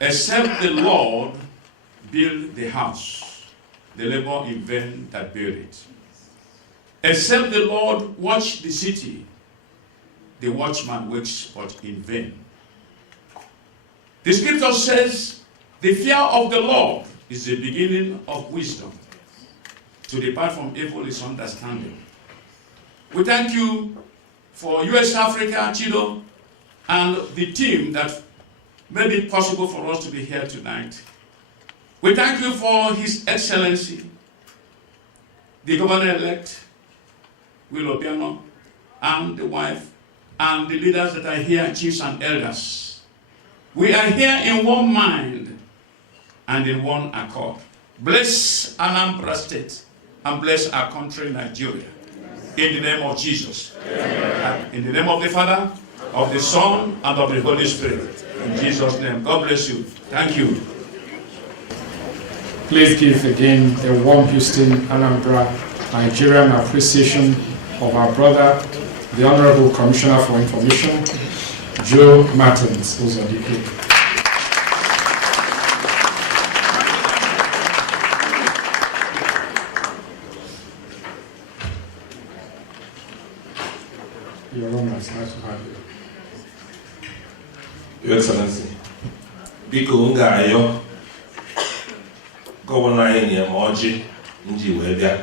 Except the Lord build the house, the labor in vain that build it. Except the Lord watch the city, the watchman wakes but in vain. The scripture says, the fear of the Lord is the beginning of wisdom. To depart from evil is understanding. We thank you for US Africa, Chido, and the team that made it possible for us to be here tonight. We thank you for His Excellency, the Governor-elect, Obiano, and the wife, and the leaders that are here, chiefs and elders. We are here in one mind and in one accord. Bless Anambra State and bless our country, Nigeria. In the name of Jesus. In the name of the Father, of the Son, and of the Holy Spirit. In Jesus' name. God bless you. Thank you. Please give again a warm Houston, Anambra, Nigerian appreciation of our brother, the Honorable Commissioner for Information, Joe Martins, who's on the group. Your Honor, it's nice to have you. Your Excellency, biko ngayo gọvanọ anyị nye m ọjị nji wee bịa.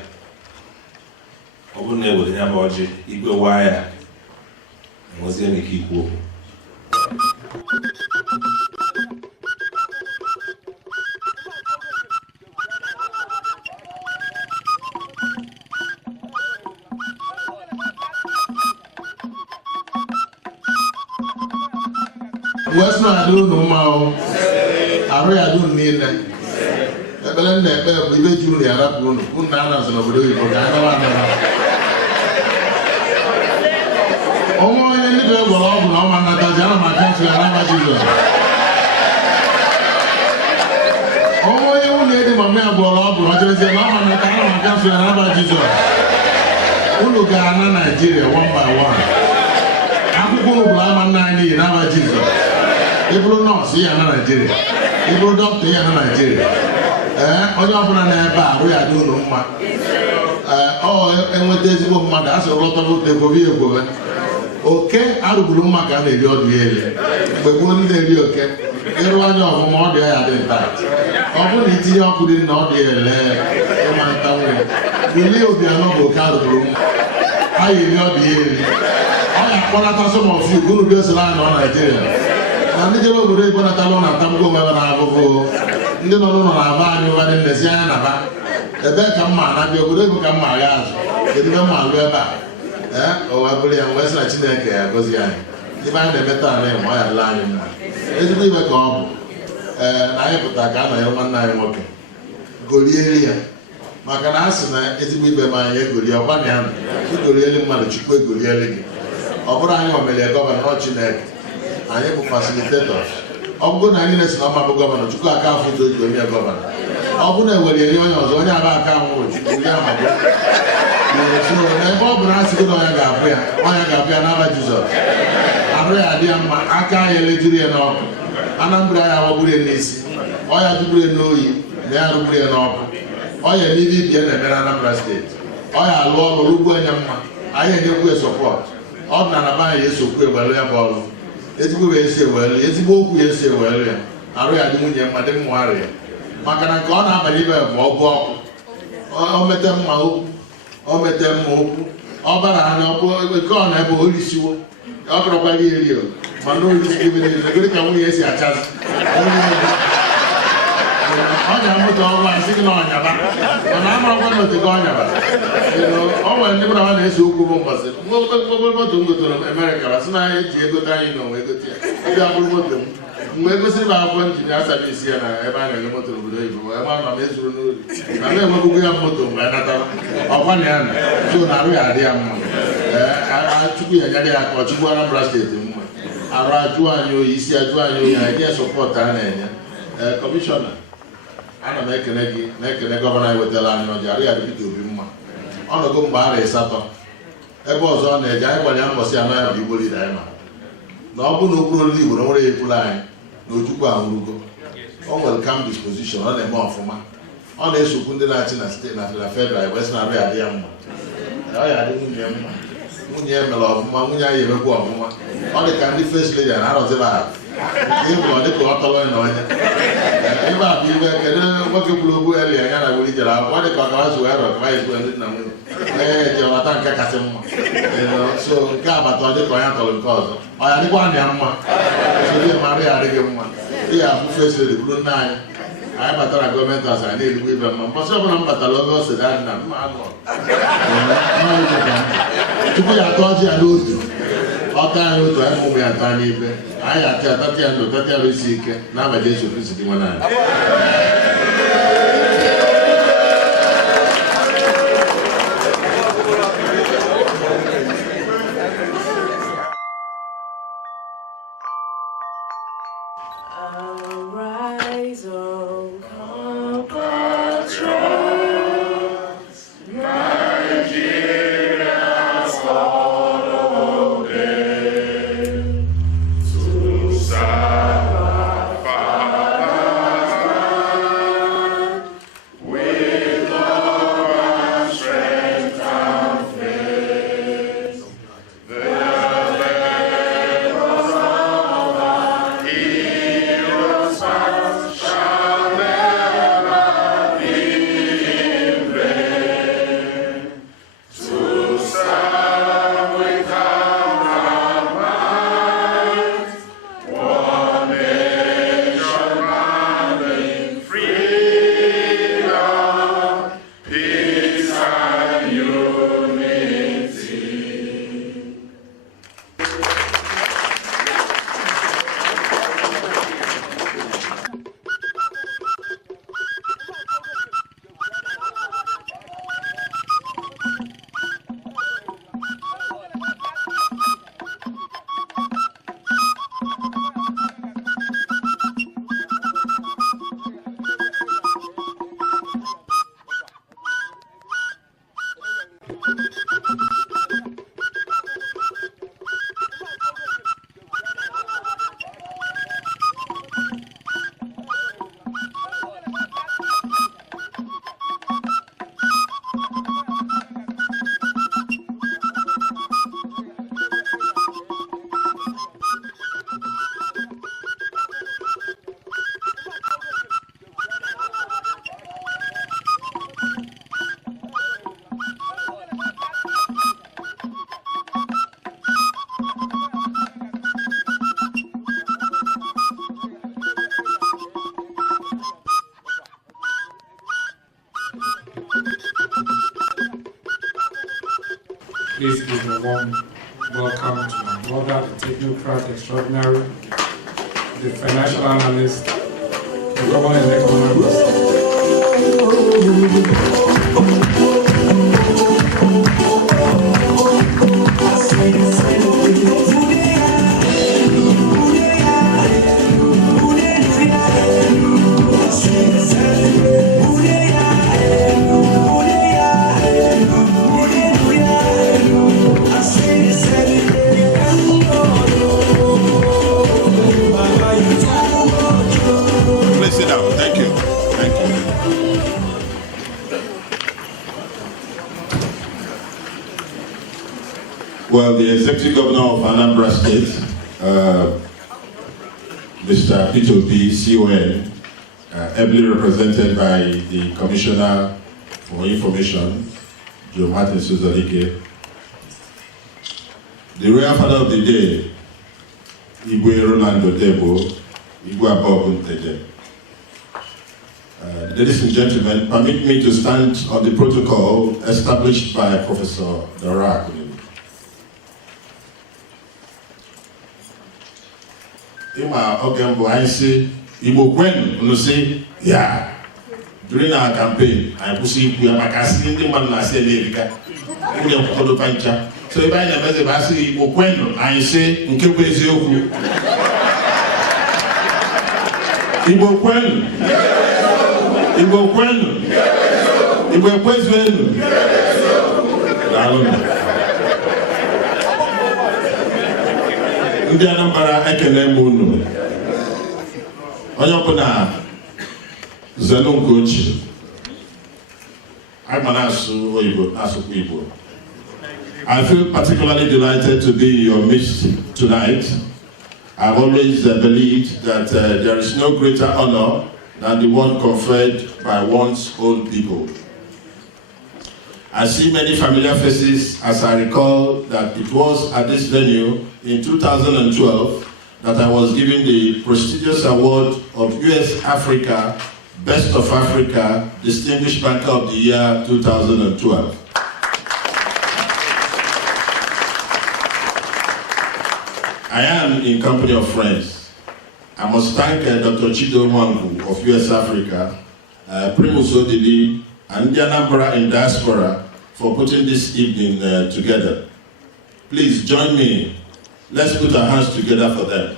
Ọ bụrụ na ewere ya bụ ọjị igwe waa ya enwezie m ike ikwu okwu. West I don't know now. I don't need that. But then we bet you the Arab one, who nanas and over the oh, I need to go off now, and I don't my country, oh, you need my man go off, Roger, and I don't my country, and who Ghana, Nigeria, one by one. I'm going to blame 90 in our Jesus. People not see Nigeria. People don't see Nigeria. Onye ọbụla na-ebe a we are doing no mma. Enweta ezigbo mmadụ asị ọlọtọbụ tegobi egwobe. Oke arụgburu mma ka a na-eri ọdụ ya ele. Mgbe gburu ndị na-eri oke, ịrụ anya ọmụma ọ dị ya dị nta. Ọ bụrụ na itinye ọkụ dị na ọ dị ele ịma nta nwere. Bulie Obiano bụ oke arụgburu mma. Ha yiri ọ dị ya ele. Ọ na-akpọrọta sọmọfụ ugwu ga-esoro anyị na Nigeria. Na ndị jere obodo Igbo natalụ na atamgbo nwere na abụbụ ndị nọ n'ụlọ na-aba anyị ụwa dị nnezi anya na ba ebe ka mma na-abịa obodo Igbo ka mma agha azụ kedu ebe mma alụ ebe a ụwa bụrụ ya mgbe sị na Chineke ya gọzie anyị ibe anyị na-emeta anyị ma ọ ya dịla anyị mma ezigbo ibe ka ọ bụ na anyị pụta ka a na ya nwanne anyị nwoke golieli ya maka na a sị na ezigbo ibe m anyị egoli ọgbana ya igolieli mmadụ Chukwu egolieli gị ọ bụrụ anyị omelie gọvanọ Chineke anyị bụ facilitators ọ bụrụ na anyị na-esi na ọma bụ gọvanọ Chukwu aka afọ ụzọ oji onye gọvanọ ọ bụrụ na ewelieli onye ọzọ onye aba aka nwụrụ Chukwu ya ma bụ ebe ọ bụrụ asị gị na ọnya ga-abụ ya n'aba Jizọs arụ ya adị ya mma aka ya elejiri ya n'ọkụ Anambra ya wagburu ya n'isi ọya dugburu ya n'oyi na ya rụgburu ya n'ọkụ ọya n'ihe ibi ya na-eme na Anambra steeti ọya alụ ọrụ rugbu anya mma anyị enyekwu ya sọpọt ọdịnala be anyị esokwu ewelu ya bụ ọrụ ezigbo esi ewelu ezigbo okwu ya esi ewelu ya arụ ya dị nwunye mma dị mmụgharị ya maka na nke ọ na-abanye ibe ma ọ bụ ọkụ o mete mma okwu ọ bara anya ọkụ nke ọ na-ebe orisiwo ọ kọrọkwa gị eri mana orisi ebe niile gịrị ka nwunye esi achazị ọnya moto ọgwụ asị gị na ọnyaba mana amarakwa na ote gị ọnyaba ọ nwere ndị mụra na-ese okwu bụ mbọsị moto m gotere Amerịka sị na eji egote anyị na onwe egote ya ebe abụrụ moto m mgbe egosiri m akwụkwọ njin asabi isi ya na ebe a na-ere moto n'obodo oyibo ebe a na m ezuru n'ori na m enwebugo ya moto mgbe ya natara ọkwa na ya na so na arụ ya adị ya mma Chukwu ya nyere ya aka ọchịgbu Anambra steeti mma arụ ajụ anyị oyi isi ajụ anyị oyi anyị nye sọpọtụ a na-enye kọmishọna ana m ekele gị na-ekele gọvanọ anyị wetara anyị ọjị arụ ya dịbịta obi mma ọnọgo mgbe ara ịsatọ ebe ọzọ ọ na-eje anyị gbanye mbọsị anọ ya bụ Igbo lida anyị ma na ọ bụ na okpuru ndị Igbo na nwere ya ekwuru anyị na Ojukwu anwụrụgo o nwere kam disposition ọ na-eme ọfụma ọ na-esokwu ndị na-achị na steeti na federal west na arụ ya dị ya mma ọ ya adị nwunye mma nwunye ya mere ọfụma nwunye anyị emekwa ọfụma ọ dị ka ndị first lady na-arọzila ahụ nke ịbụ ọ dịka ọ tọrọ na onye ebe a bụ ibe kedu nwoke kwuru ogbu eli anya na wuri jere akwụkwọ dị ka ọkawa zuo ero ọkawa ezigbo ndị nna nwunye eje ọbata nke kasị mma so nke agbata ọ dịka onye tọrọ nke ọzọ ọ ya dịkwa anya mma sodie mara ya adịghị mma ihe abụ first lady bụrụ nna anyị anyị batara gọọmenti ọzọ anyị na-erigbo ibe mma mbọsị ọbụla m batara oge ose dị adị na mma anụ tupu ya atọ ọjị ya n'otu ọta anyị otu anyị ụmụ ya ata n'ibe anyị atị atata ya ndụ tata ya isi ike n'abalị Jesu Kristi dị nwa anyị. Please give a warm welcome to my brother, the technocrat extraordinary, the financial analyst, the governor-elect Nwangwu. Well, the Executive Governor of Anambra State, Mr. Chido, CON, ably represented by the Commissioner for Information, Joe Martin Suzalike, the Royal Father of the Day, Igwe Rolando Debo, Igwe Abogun Teje. Ladies and gentlemen, permit me to stand on the protocol established by Professor Dara. Ima Ogembo, I say, Igbo Gwen, no say, yeah. During our campaign, I put we are casting the man I say, so if I never say, Igbo Gwen, I say, Nkebezioku. Igbo Gwen, Igbo Gwen, Igbo Gwen, ndị Anambra ekele m unu onye ọbụla zelu nke ochie aga na-asụ oyibo asụkwa Igbo. I feel particularly delighted to be in your midst tonight. I've always believed that there is no greater honor than the one conferred by one's own people. I see many familiar faces as I recall that it was at this venue in 2012 that I was given the prestigious award of US Africa Best of Africa Distinguished Banker of the Year 2012. I am in company of friends. I must thank Dr. Chido Nwangwu of USAfrica, Primus Odili, and the Anambra in diaspora for putting this evening together. Please join me. Let's put our hands together for them.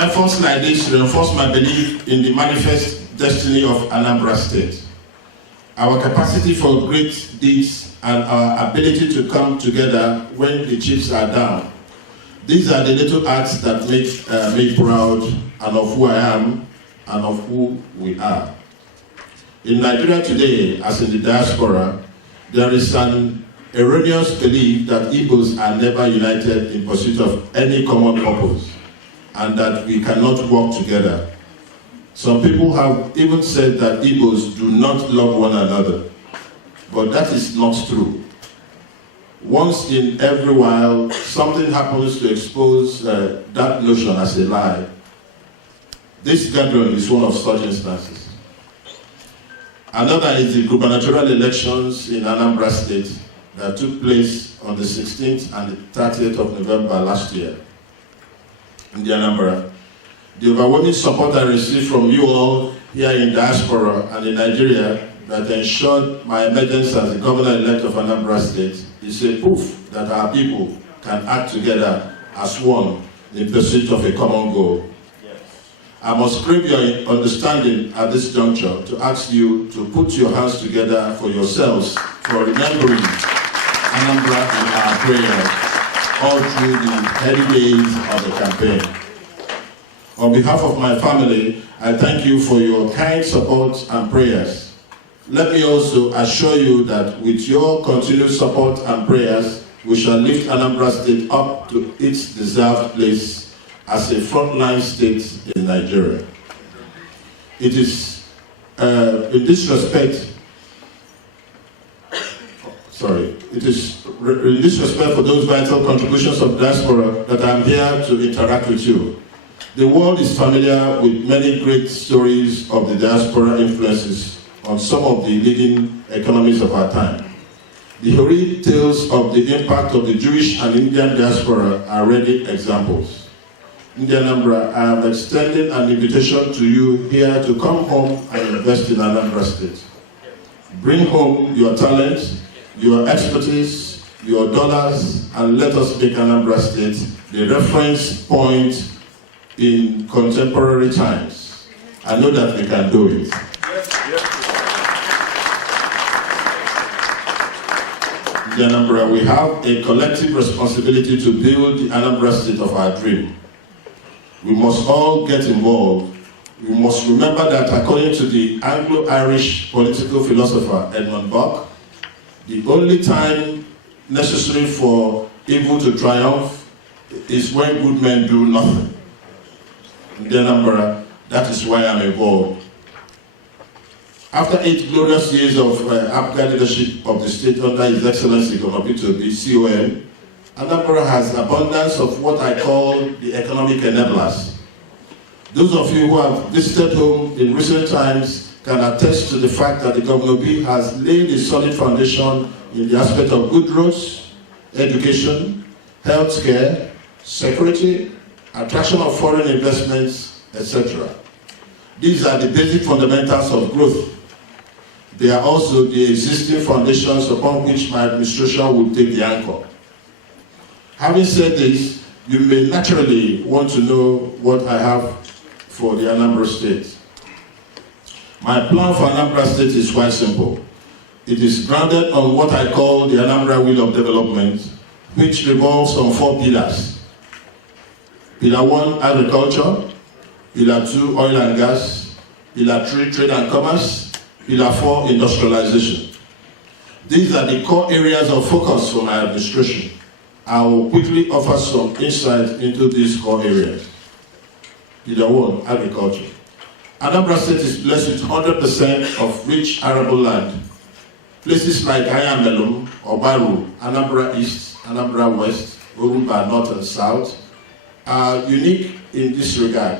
Efforts like this reinforce my belief in the manifest destiny of Anambra State. Our capacity for great deeds and our ability to come together when the chips are down. These are the little acts that make me proud and of who I am and of who we are. In Nigeria today, as in the diaspora, there is an erroneous belief that Igbos are never united in pursuit of any common purpose and that we cannot work together. Some people have even said that Igbos do not love one another, but that is not true. Once in every while, something happens to expose that notion as a lie. This gathering is one of such instances. Another is the gubernatorial elections in Anambra State that took place on the 16th and the 30th of November last year in the Anambra. The overwhelming support I received from you all here in diaspora and in Nigeria that ensured my emergence as the governor-elect of Anambra State is a proof that our people can act together as one in pursuit of a common goal. I must crave your understanding at this juncture to ask you to put your hands together for yourselves for remembering Anambra in our prayers all through the early days of the campaign. On behalf of my family, I thank you for your kind support and prayers. Let me also assure you that with your continued support and prayers, we shall lift Anambra State up to its deserved place as a frontline state in Nigeria. It is in this respect for those vital contributions of diaspora that I'm here to interact with you. The world is familiar with many great stories of the diaspora influences on some of the leading economies of our time. The heroic tales of the impact of the Jewish and Indian diaspora are ready examples. In the Anambra, I am extending an invitation to you here to come home and invest in Anambra State. Bring home your talent, your expertise, your dollars, and let us make Anambra State the reference point in contemporary times. I know that we can do it. In the Anambra, we have a collective responsibility to build the Anambra State of our dream. We must all get involved. We must remember that according to the Anglo-Irish political philosopher Edmund Burke, the only time necessary for evil to triumph is when good men do nothing. In the Anambra, that is why I'm involved. After 8 glorious years of African leadership of the state under His Excellency Obito, the CON, Anambra has abundance of what I call the economic enablers. Those of you who have visited home in recent times can attest to the fact that the Governor B has laid a solid foundation in the aspect of good roads, education, healthcare, security, attraction of foreign investments, etc. These are the basic fundamentals of growth. They are also the existing foundations upon which my administration will take the anchor. Having said this, you may naturally want to know what I have for the Anambra State. My plan for Anambra State is quite simple. It is grounded on what I call the Anambra Wheel of Development, which revolves on 4 pillars. Pillar 1, agriculture. Pillar 2, oil and gas. Pillar 3, trade and commerce. Pillar 4, industrialization. These are the core areas of focus for my administration. I will quickly offer some insight into these core areas. Pillar 1, agriculture. Anambra State is blessed with 100% of rich arable land. Places like Ayamelum, Obaru, Anambra East, Anambra West, Urumba North and South are unique in this regard.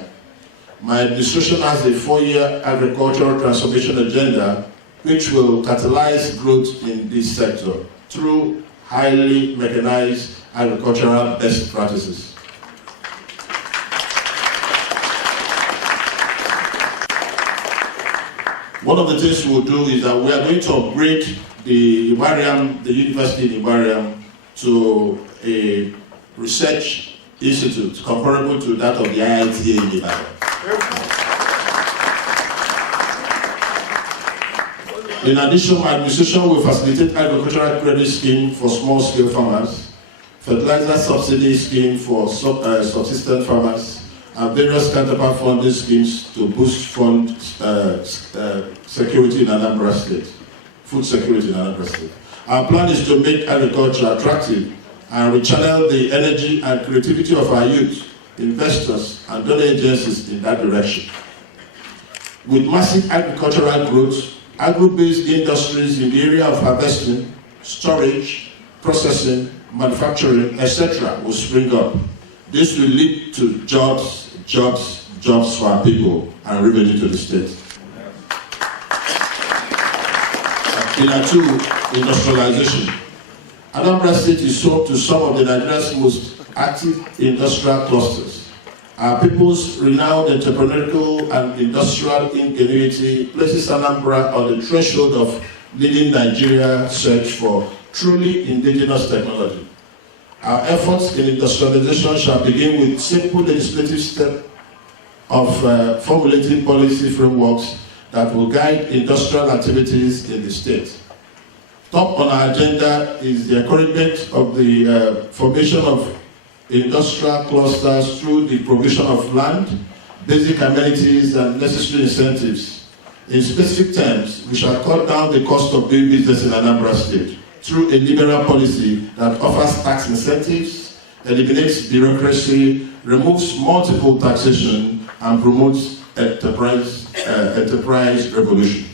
My administration has a 4-year agricultural transformation agenda which will catalyze growth in this sector through highly mechanized agricultural best practices. One of the things we'll do is that we are going to upgrade the university in Ibariam to a research institute comparable to that of the IITA in Ibadan. In addition, my administration will facilitate agricultural credit scheme for small-scale farmers, fertilizer subsidy scheme for subsistence farmers, and various counterpart funding schemes to boost food security in Anambra State. Food security in Anambra State. Our plan is to make agriculture attractive and rechannel the energy and creativity of our youth, investors, and donor agencies in that direction. With massive agricultural growth, agro-based industries in the area of harvesting, storage, processing, manufacturing, etc. will spring up. This will lead to jobs for our people and revenue to the state. Pillar 2, industrialization. Anambra State is home to some of the Nigeria's most active industrial clusters. Our people's renowned entrepreneurial and industrial ingenuity places Anambra on the threshold of leading Nigeria's search for truly indigenous technology. Our efforts in industrialization shall begin with simple legislative step of formulating policy frameworks that will guide industrial activities in the state. Top on our agenda is the encouragement of the formation of industrial clusters through the provision of land, basic amenities, and necessary incentives. In specific terms, we shall cut down the cost of doing business in Anambra State through a liberal policy that offers tax incentives, eliminates bureaucracy, removes multiple taxation, and promotes enterprise revolution.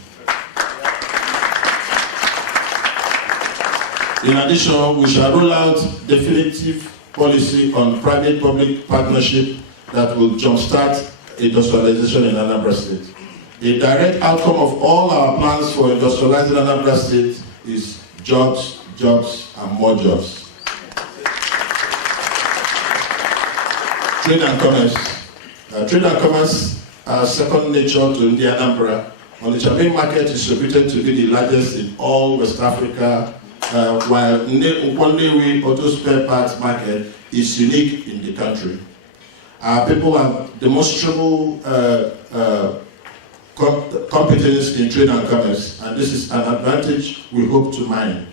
In addition, we shall roll out definitive policy on private-public partnership that will jumpstart industrialization in Anambra State. A direct outcome of all our plans for industrializing Anambra State is jobs, and more jobs. Trade and commerce. Trade and commerce are second nature to the Anambra. The main market is reputed to be the largest in all West Africa, while Nkwandewi auto spare parts market is unique in the country. Our people have demonstrable competence in trade and commerce, and this is an advantage we hope to mine.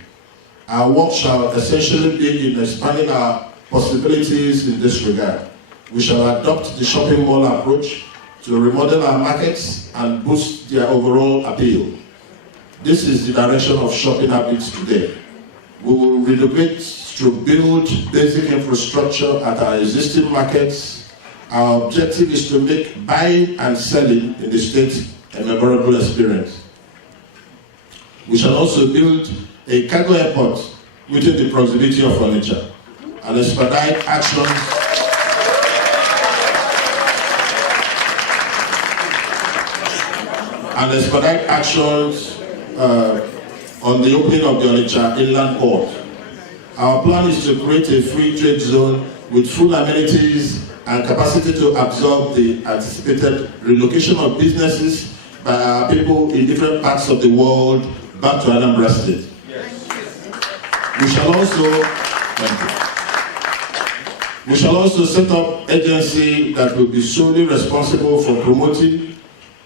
Our work shall essentially be in expanding our possibilities in this regard. We shall adopt the shopping mall approach to remodel our markets and boost their overall appeal. This is the direction of shopping habits today. We will renovate to build basic infrastructure at our existing markets. Our objective is to make buying and selling in the state a memorable experience. We shall also build a cargo airport within the proximity of Onitsha and expedite actions on the opening of the Onitsha inland port. Our plan is to create a free trade zone with full amenities and capacity to absorb the anticipated relocation of businesses by our people in different parts of the world back to Anambra State. We shall also set up agency that will be solely responsible for promoting,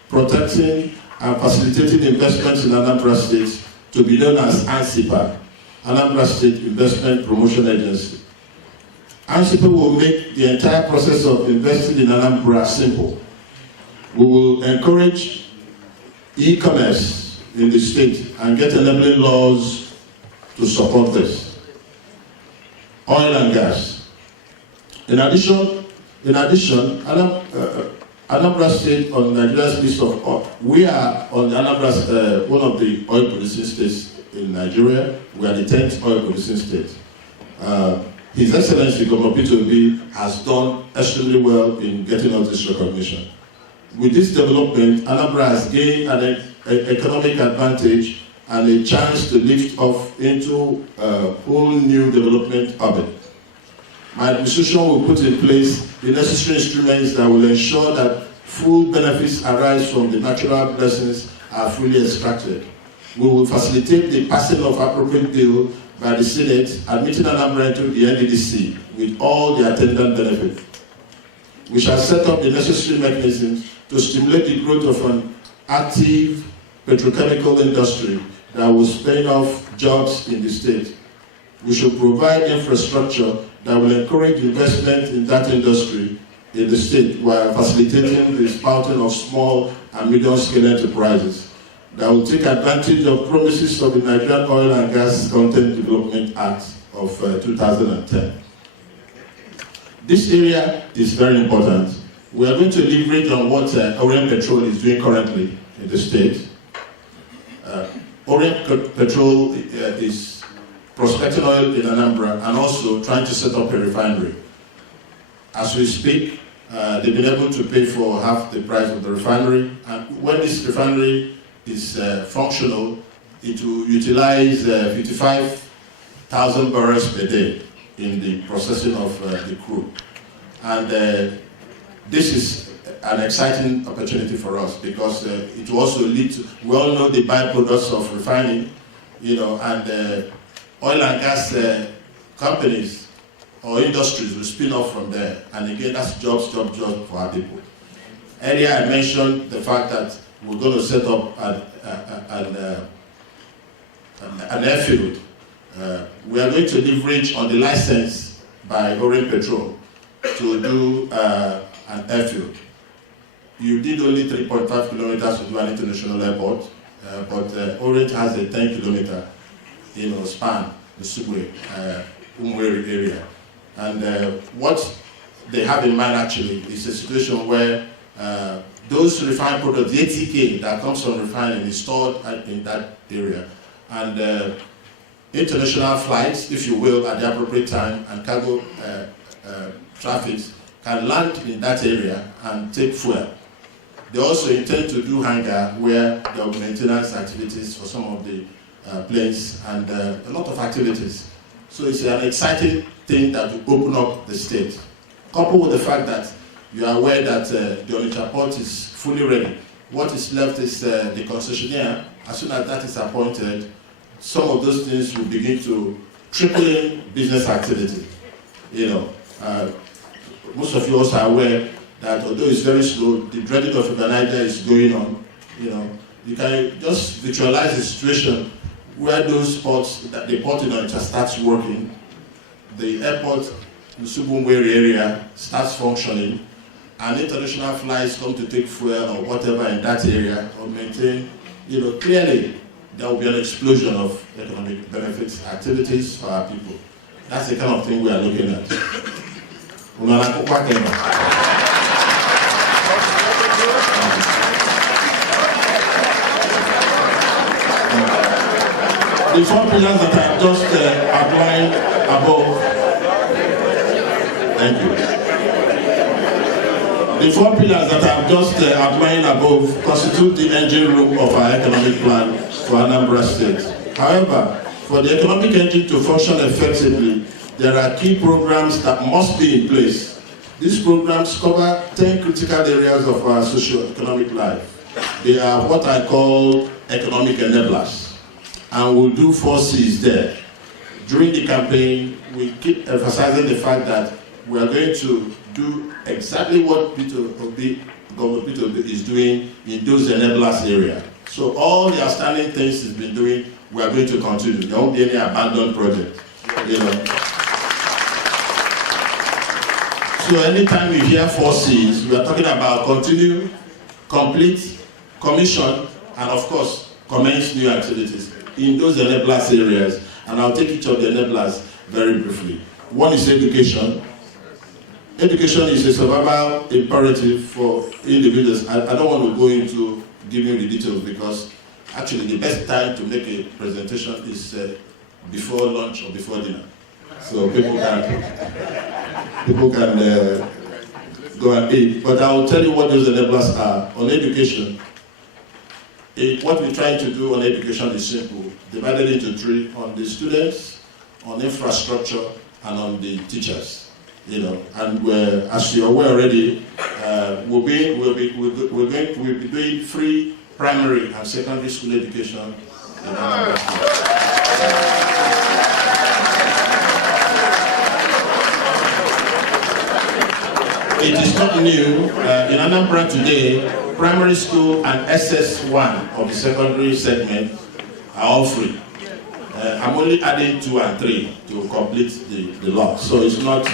protecting, and facilitating investments in Anambra State, to be known as ANSIPA, Anambra State Investment Promotion Agency. ANSIPA will make the entire process of investing in Anambra simple. We will encourage e-commerce in the state and get enabling laws to support this. Oil and gas. In addition, Anambra State on Nigeria's list of oil. We are on Anambra, one of the oil producing states in Nigeria. We are the 10th oil producing state. His Excellency Governor Peter Obi has done extremely well in getting us this recognition. With this development, Anambra has gained an economic advantage and a chance to lift off into a whole new development orbit. My administration will put in place the necessary instruments that will ensure that full benefits arise from the natural blessings are fully extracted. We will facilitate the passing of appropriate bill by the Senate, admitting Anambra into the NDDC with all the attendant benefits. We shall set up the necessary mechanisms to stimulate the growth of an active petrochemical industry that will spin off jobs in the state. We should provide infrastructure that will encourage investment in that industry in the state while facilitating the sprouting of small and medium-scale enterprises that will take advantage of promises of the Nigerian Oil and Gas Content Development Act of 2010. This area is very important. We are going to leverage on what Orient Petrol is doing currently in the state. Orient Petrol is prospecting oil in Anambra and also trying to set up a refinery. As we speak, they've been able to pay for half the price of the refinery, and when this refinery is functional, it will utilize 55,000 barrels per day in the processing of the crude. And this is an exciting opportunity for us because it will also lead to, we all know the byproducts of refining, and oil and gas companies or industries will spin off from there. And again, that's jobs for our people. Earlier I mentioned the fact that we're going to set up an airfield. We are going to leverage on the license by Orient Petrol to do an airfield. You need only 3.5 kilometers to do an international airport, but Orient has a 10-kilometer span, the Sugwe, Umweri area. And what they have in mind actually is a situation where those refined products, the ATK that comes from refining, is stored in that area. And international flights, if you will, at the appropriate time, and cargo traffic can land in that area and take fuel. They also intend to do hangar where there will be maintenance activities for some of the planes and a lot of activities. So it's an exciting thing that will open up the state. Coupled with the fact that you are aware that the Onitsha port is fully ready. What is left is the concessionaire. As soon as that is appointed, some of those things will begin to trickle in business activity. Most of you also are aware that although it's very slow, the dredging of River Niger is going on. You can just visualize the situation where those ports, that the port in Onitsha starts working, the airport the Subumweri area starts functioning, and international flights come to take fuel or whatever in that area or maintain, clearly there will be an explosion of economic benefits, activities for our people. That's the kind of thing we are looking at. The 4 pillars that I just outlined above, thank you. The 4 pillars that I've just outlined above constitute the engine room of our economic plan for Anambra State. However, for the economic engine to function effectively, there are key programs that must be in place. These programs cover 10 critical areas of our socio-economic life. They are what I call economic enablers. And we'll do 4 C's there. During the campaign, we keep emphasizing the fact that we are going to do exactly what Government P2B is doing in those enablers area. So all the outstanding things it's been doing, we are going to continue. There won't be any abandoned project. So anytime you hear 4 C's, we are talking about continue, complete, commission, and of course, commence new activities in those enablers areas. And I'll take each of the enablers very briefly. One is education. Education is a survival imperative for individuals. I don't want to go into giving the details because actually the best time to make a presentation is before lunch or before dinner. So people can go and eat. But I will tell you what those enablers are. On education, what we're trying to do on education is simple, divided into 3, on the students, on infrastructure, and on the teachers. And as you're aware already, we'll be doing free primary and secondary school education in Anambra State. It is not new. In Anambra today, primary school and SS1 of the secondary segment are all free. I'm only adding 2 and 3 to complete the lot. So it's not,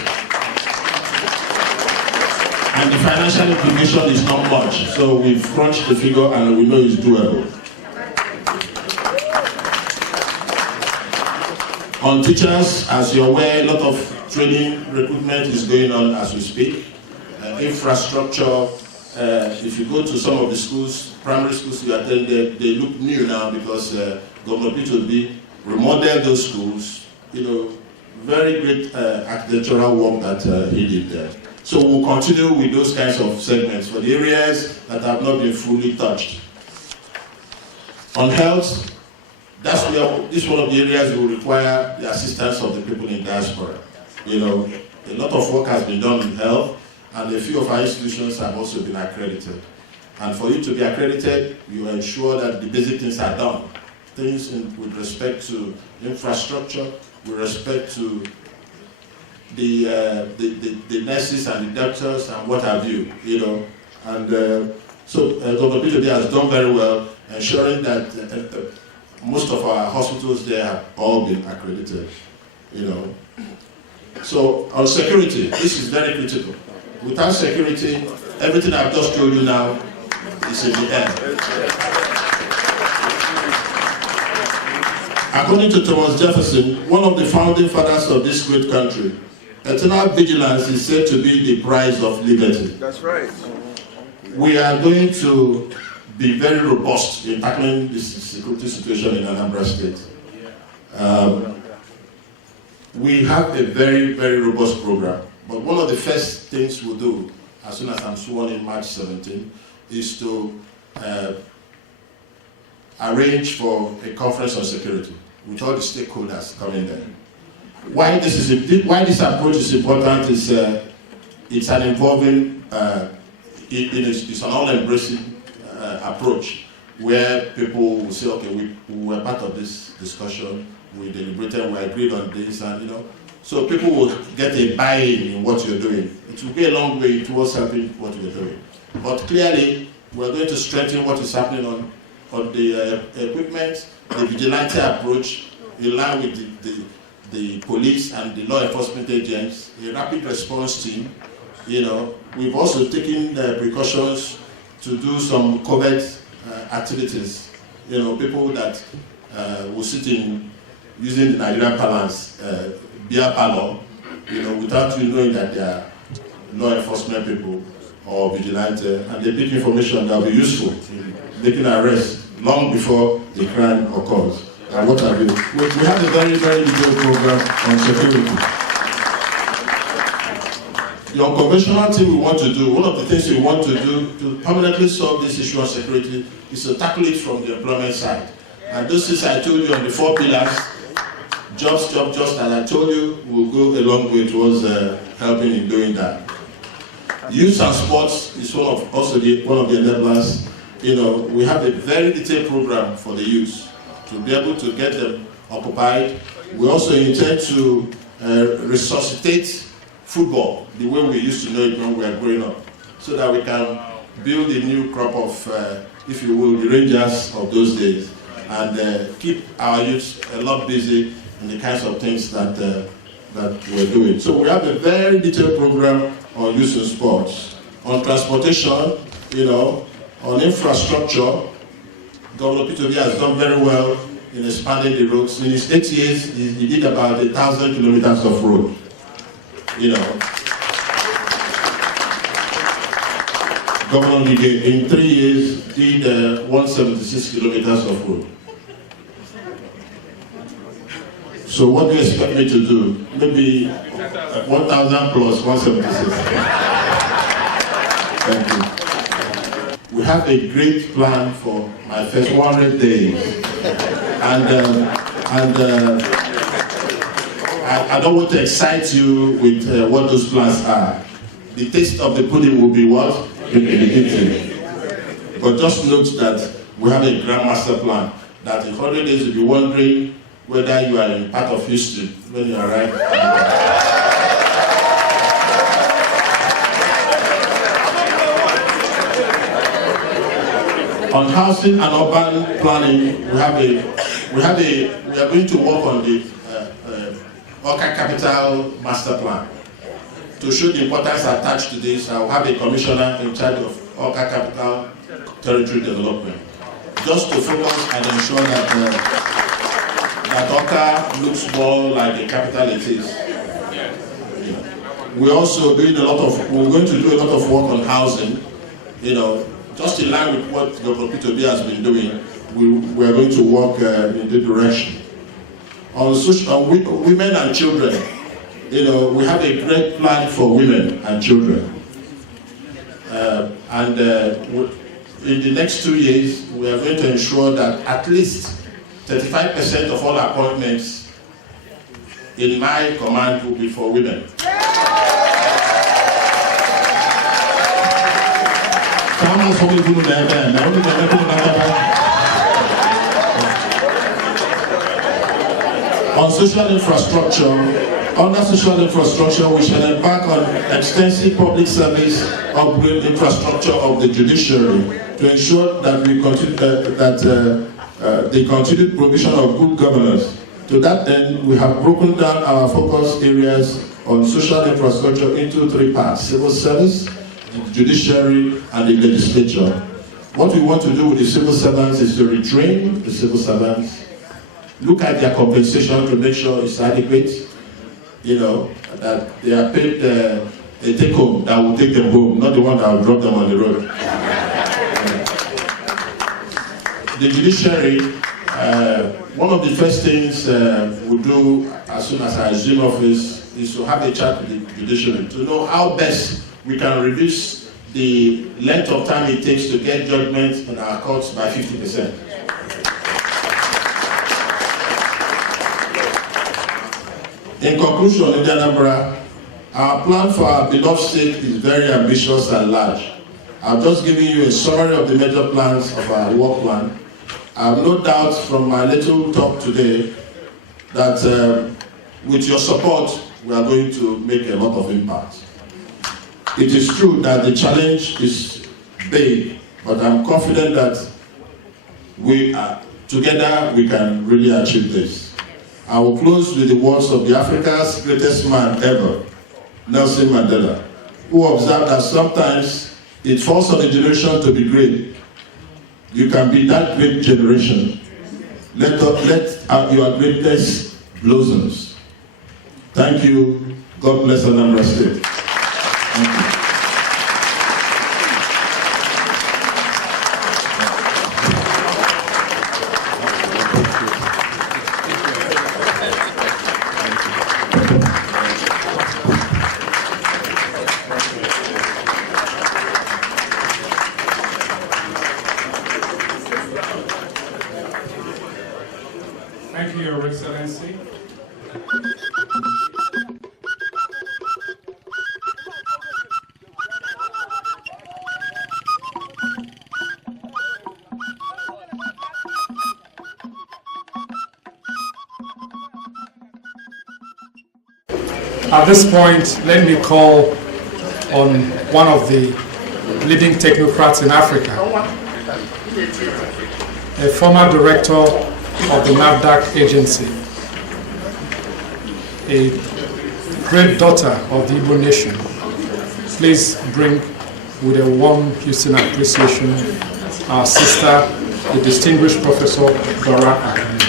and the financial implication is not much. So we've crunched the figure and we know it's doable. On teachers, as you're aware, a lot of training recruitment is going on as we speak. Infrastructure, if you go to some of the schools, primary schools you attended, they look new now because Governor P2B remodeled those schools. Very great architectural work that he did there. So we'll continue with those kinds of segments for the areas that have not been fully touched. On health, this is one of the areas will require the assistance of the people in diaspora. A lot of work has been done in health, and a few of our institutions have also been accredited. And for you to be accredited, you ensure that the basic things are done. Things with respect to infrastructure, with respect to the nurses and the doctors and what have you, And so Governor P2B has done very well, ensuring that most of our hospitals there have all been accredited, So on security, this is very critical. Without security, everything I've just told you now is in the air. According to Thomas Jefferson, one of the founding fathers of this great country, eternal vigilance is said to be the price of liberty. That's right. We are going to be very robust in tackling this security situation in Anambra State. We have a very, very robust program. But one of the first things we'll do, as soon as I'm sworn in March 17, is to arrange for a conference on security with all the stakeholders coming there. Why this approach is important is it's an involving, it's an all-embracing approach where people will say, okay, we were part of this discussion, we deliberated, we agreed on this, and so people will get a buy-in in what you're doing. It will be a long way towards helping what you're doing. But clearly, we're going to strengthen what is happening on the equipment, the vigilante approach, in line with the police and the law enforcement agents, a rapid response team. We've also taken precautions to do some covert activities. People that will sit in, using the Nigerian parlance, beer parlor, without you knowing that they are law enforcement people or vigilante, and they pick information that will be useful in making arrests long before the crime occurs. And what have you? We have a very, very detailed program on security. The unconventional thing we want to do, one of the things we want to do to permanently solve this issue of security is to tackle it from the employment side. And those things I told you on the 4 pillars, jobs, as I told you, will go a long way towards helping in doing that. Youth and sports is one of the enablers. We have a very detailed program for the youth to be able to get them occupied. We also intend to resuscitate football the way we used to know it when we were growing up, so that we can build a new crop of, if you will, the Rangers of those days, and keep our youth a lot busy in the kinds of things that we're doing. So we have a very detailed program on youth and sports, on transportation, on infrastructure. Governor Peter has done very well in expanding the roads. In his 8 years, he did about 1,000 kilometers of road. Governor Nige, in 3 years, did 176 kilometers of road. So what do you expect me to do? Maybe 1,000 plus 176. Thank you. We have a great plan for my first 100 days. I don't want to excite you with what those plans are. The taste of the pudding will be what? In the eating. But just note that we have a grand master plan that in 100 days you'll be wondering whether you are in part of history when you arrive. On housing and urban planning, we are going to work on the Oka Capital Master Plan. To show the importance attached to this, I will have a commissioner in charge of Oka Capital Territory Development, just to focus and ensure that Oka looks more like the capital it is. We're also doing we're going to do a lot of work on housing, just in line with what Governor Peter has been doing. We are going to work in the direction. On women and children, we have a great plan for women and children. In the next 2 years, we are going to ensure that at least 35% of all appointments in my command will be for women. On social infrastructure, under social infrastructure, we shall embark on extensive public service upgrade infrastructure of the judiciary to ensure that we continue the continued provision of good governance. To that end, we have broken down our focus areas on social infrastructure into 3 parts: civil service, the judiciary, and the legislature. What we want to do with the civil servants is to retrain the civil servants, look at their compensation to make sure it's adequate, that they are paid a take-home that will take them home, not the one that will drop them on the road. The judiciary, one of the first things we do as soon as I assume office is to have a chat with the judiciary to know how best we can reduce the length of time it takes to get judgment in our courts by 50%. In conclusion, in Anambra, our plan for our beloved state is very ambitious and large. I've just given you a summary of the major plans of our work plan. I have no doubt from my little talk today that with your support, we are going to make a lot of impact. It is true that the challenge is big, but I'm confident that together we can really achieve this. I will close with the words of the Africa's greatest man ever, Nelson Mandela, who observed that sometimes it falls on a generation to be great. You can be that great generation. Let your greatness blossoms. Thank you. God bless Anambra State. Thank you. Thank you, Your Excellency. At this point, let me call on one of the leading technocrats in Africa, a former director of the NAFDAC agency, a great daughter of the Igbo nation. Please bring with a warm Houston appreciation our sister, the distinguished Professor Dora Akane.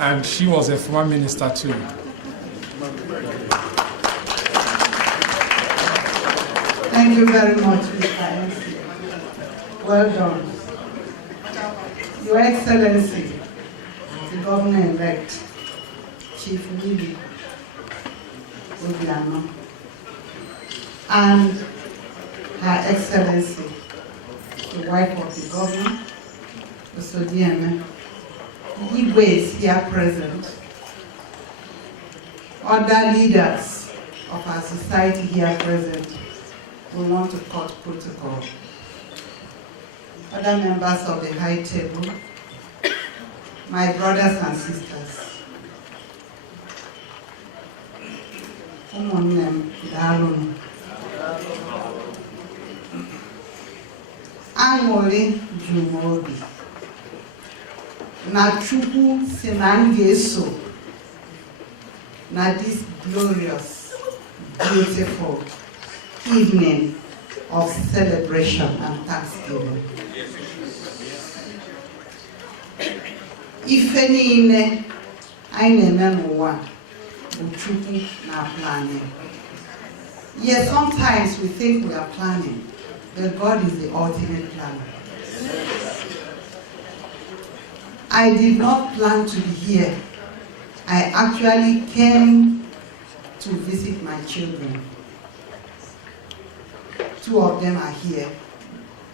And she was a former minister too. Thank you very much, Mr. MC. Well done. Your Excellency, the Governor-elect, Chief Willie Obiano, and Her Excellency, the wife of the Governor, Osodieme, Igwe is here present, other leaders of our society here present, we want to cut protocol. Other members of the high table, my brothers and sisters, Aṅụrị ju m obi na Chukwu si na m ga-eso na this glorious, beautiful evening of celebration and thanksgiving. Ife niile anyị na-eme n'ụwa bụ Chukwu na planning. Yes, sometimes we think we are planning, but God is the ultimate planner. I did not plan to be here. I actually came to visit my children. 2 of them are here.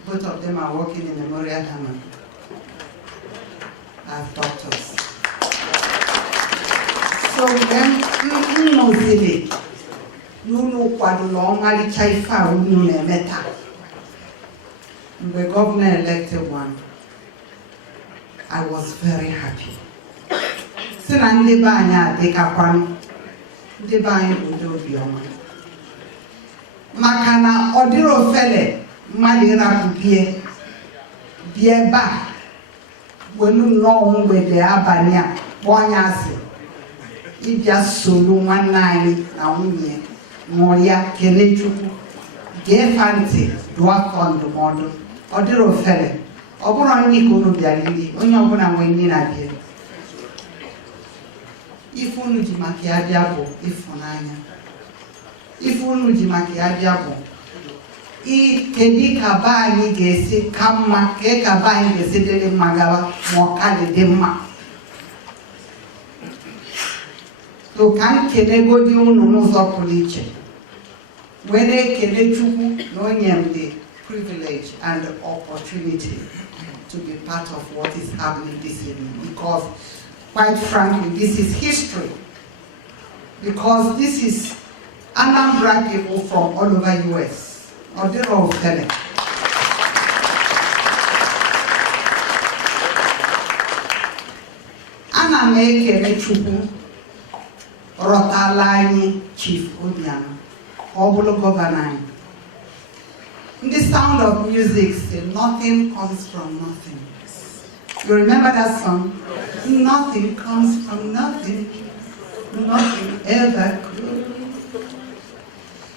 Both of them are working in Memorial Hermann as doctors. So when Nozile, Nunu Kwadulong Marichaifa Unune Meta, the governor elected one, I was very happy. Sinan Libanya Dekapwan, Debanya Udobioma. Makana Odiro Fele, Malira Bie, Bieba, when you know where they are Banya, Boyasi, it just solo 1 night, Naomi, Moria, Keneju, gave fancy, dwarf on the model, Odiro Fele, Oburan Nico Bialili, Onyabuna Wenina Bie. If unu ji maka ya bịa bụ ịfụnanya, ife unu ji maka ya bịa bụ kedu ka be anyị ga-esi ka mma, ka be anyị ga-esi dịrị mma gawa ma ọ ka dị mma. So ka m kelegodi unu n'ụzọ pụrụ iche, were ekele Chukwu na o nye m the privilege and the opportunity to be part of what is happening this evening, because quite frankly, this is history, because this is Anambra people from all over US, or they're all telling. Ana m ekele Chukwu rọtala anyị Chief Obiano, ọ bụrụ gọvanọ anyị. In the sound of music, say, nothing comes from nothing. You remember that song? Nothing comes from nothing. Nothing ever could.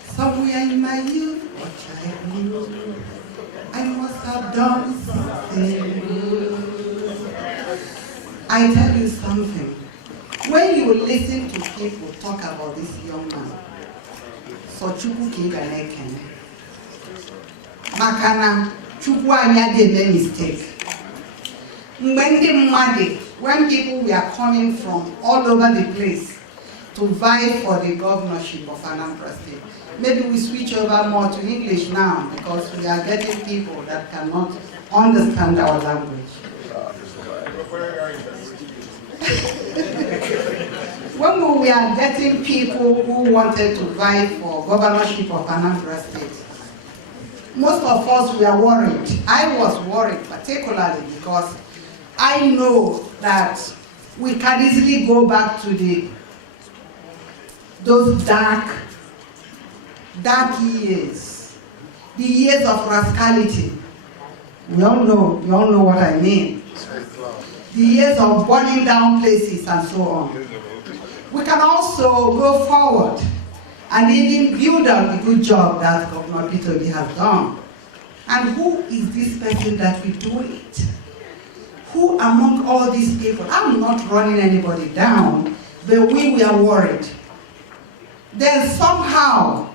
Somewhere in my youth or childhood, I must have done something good. I tell you something. When you listen to people talk about this young man, so Chukwu Kinga Nekene, Makana, Chukwu Anya they made mistake. When people were coming from all over the place to vie for the governorship of Anambra State, maybe we switch over more to English now because we are getting people that cannot understand our language. When we are getting people who wanted to vie for governorship of Anambra State, most of us were worried. I was worried particularly because I know that we can easily go back to those dark years, the years of rascality. You all know what I mean. The years of burning down places and so on. We can also go forward and even build on the good job that Governor Peter has done. And who is this person that will do it? Who among all these people? I'm not running anybody down, but we were worried. Then somehow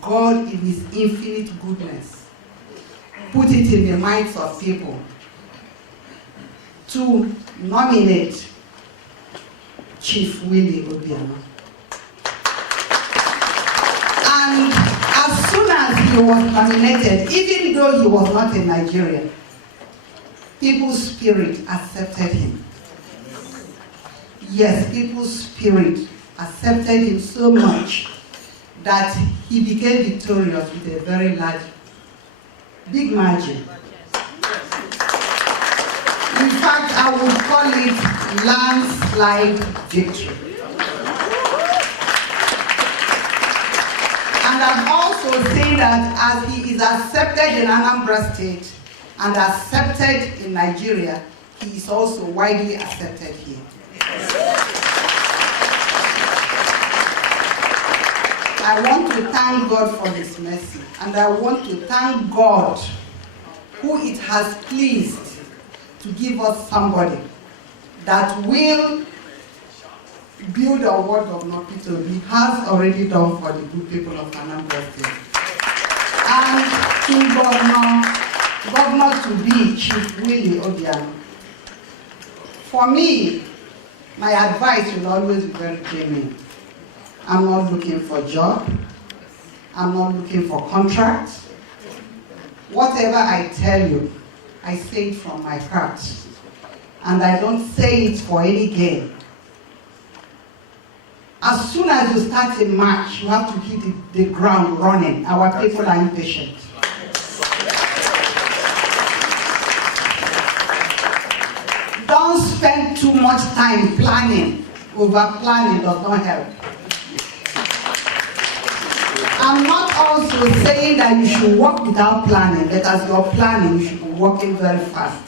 God in his infinite goodness put it in the minds of people to nominate Chief Willie Obiano. And as soon as he was nominated, even though he was not a Nigerian, people's spirit accepted him. Yes, people's spirit accepted him so much that he became victorious with a very big margin. In fact, I would call it landslide victory. And I've also seen that as he is accepted in Anambra State and accepted in Nigeria, he is also widely accepted here. I want to thank God for his mercy, and I want to thank God who it has pleased to give us somebody that will build on what Governor Peter has already done for the good people of Anambra State. And to Governor to be Chief Willie Obiano. For me, my advice will always be very genuine. I'm not looking for a job. I'm not looking for contracts. Whatever I tell you, I say it from my heart. And I don't say it for any gain. As soon as you start a march, you have to hit the ground running. Our people are impatient. Don't spend too much time planning. Over-planning does not help. I'm not also saying that you should work without planning, but as you're planning, you should be working very fast.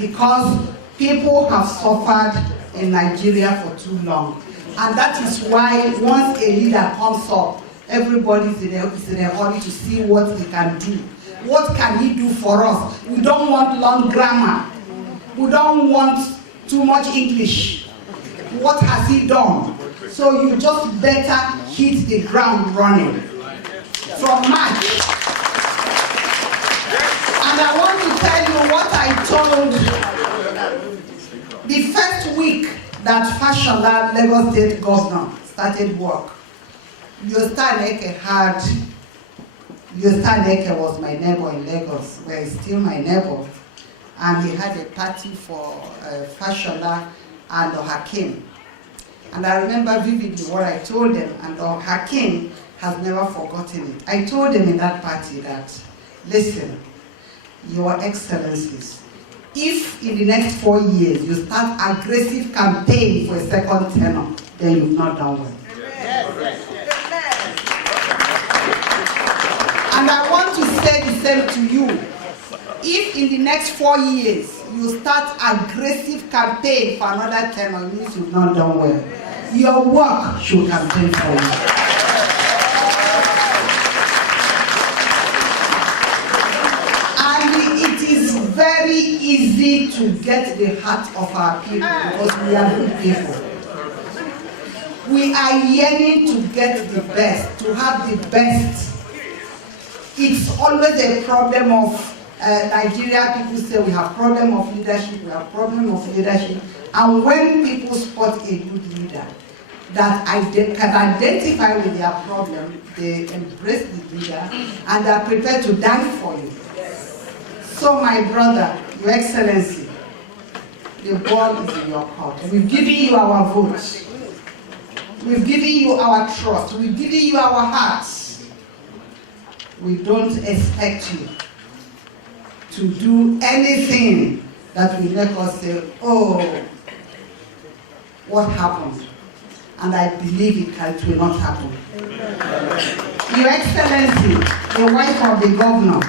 Because people have suffered in Nigeria for too long. And that is why once a leader comes up, everybody is in a hurry to see what he can do. What can he do for us? We don't want long grammar. We don't want too much English. What has he done? So you just better hit the ground running from March. And I want to tell you what I told the first week that Fashola, Lagos State Governor, started work. Yostaneke was my neighbor in Lagos, where he's still my neighbor. And he had a party for Fashola and Hakim. And I remember vividly what I told them, and Hakim has never forgotten it. I told them in that party that, listen, Your Excellencies, if in the next 4 years you start aggressive campaign for a second tenure, then you've not done well. And I want to say the same to you. If in the next 4 years you start aggressive campaign for another 10, it means you've not done well. Your work should campaign for you. And it is very easy to get the heart of our people because we are good people. We are yearning to get the best, to have the best. It's always a problem of Nigeria. People say we have problem of leadership, we have problem of leadership. And when people spot a good leader that can identify with their problem, they embrace the leader and are prepared to die for you. So my brother, Your Excellency, the ball is in your court. We've given you our votes. We've given you our trust. We've given you our hearts. We don't expect you to do anything that will make us say, oh, what happened? And I believe it will not happen. Your Excellency, the wife of the governor,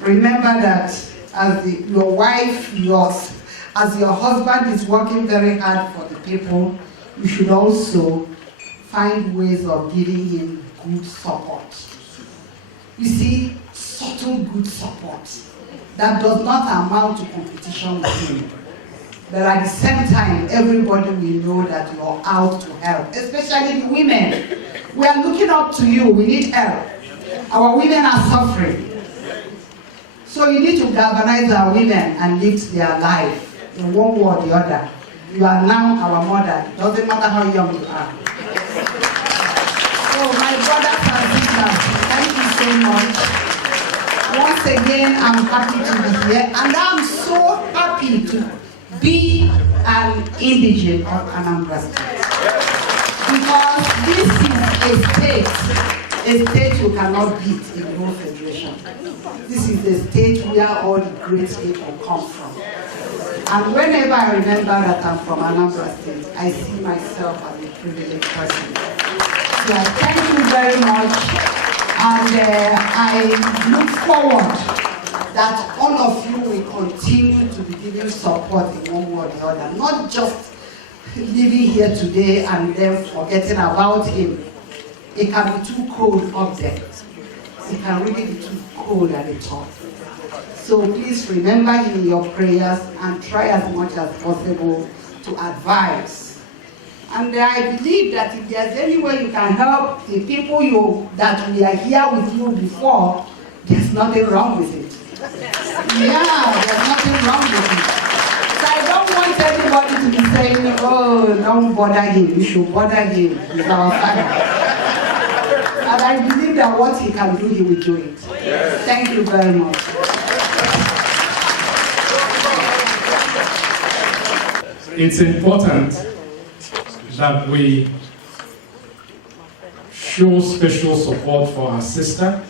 remember that as your wife, as your husband is working very hard for the people, you should also find ways of giving him good support. You see, subtle good support that does not amount to competition with him. But at the same time, everybody will know that you're out to help, especially the women. We are looking up to you. We need help. Our women are suffering. So you need to galvanize our women and lift their life in one way or the other. You are now our mother. It doesn't matter how young you are. So my brothers and sisters, thank you so much. Once again, I'm happy to be here, and I'm so happy to be an indigene of Anambra State. Because this is a state you cannot beat in the whole federation. This is the state where all the great people come from. And whenever I remember that I'm from Anambra State, I see myself as a privileged person. So I thank you very much, and I look forward that all of you will continue to be giving support in one way or the other, not just living here today and then forgetting about him. It can be too cold up there. It can really be too cold at the top. So please remember him in your prayers and try as much as possible to advise. And I believe that if there's any way you can help the people that we are here with you before, there's nothing wrong with it. Yeah, there's nothing wrong with it. So I don't want anybody to be saying, oh, don't bother him, you should bother him, he's our father. And I believe that what he can do, he will do it. Thank you very much. It's important that we show special support for our sister,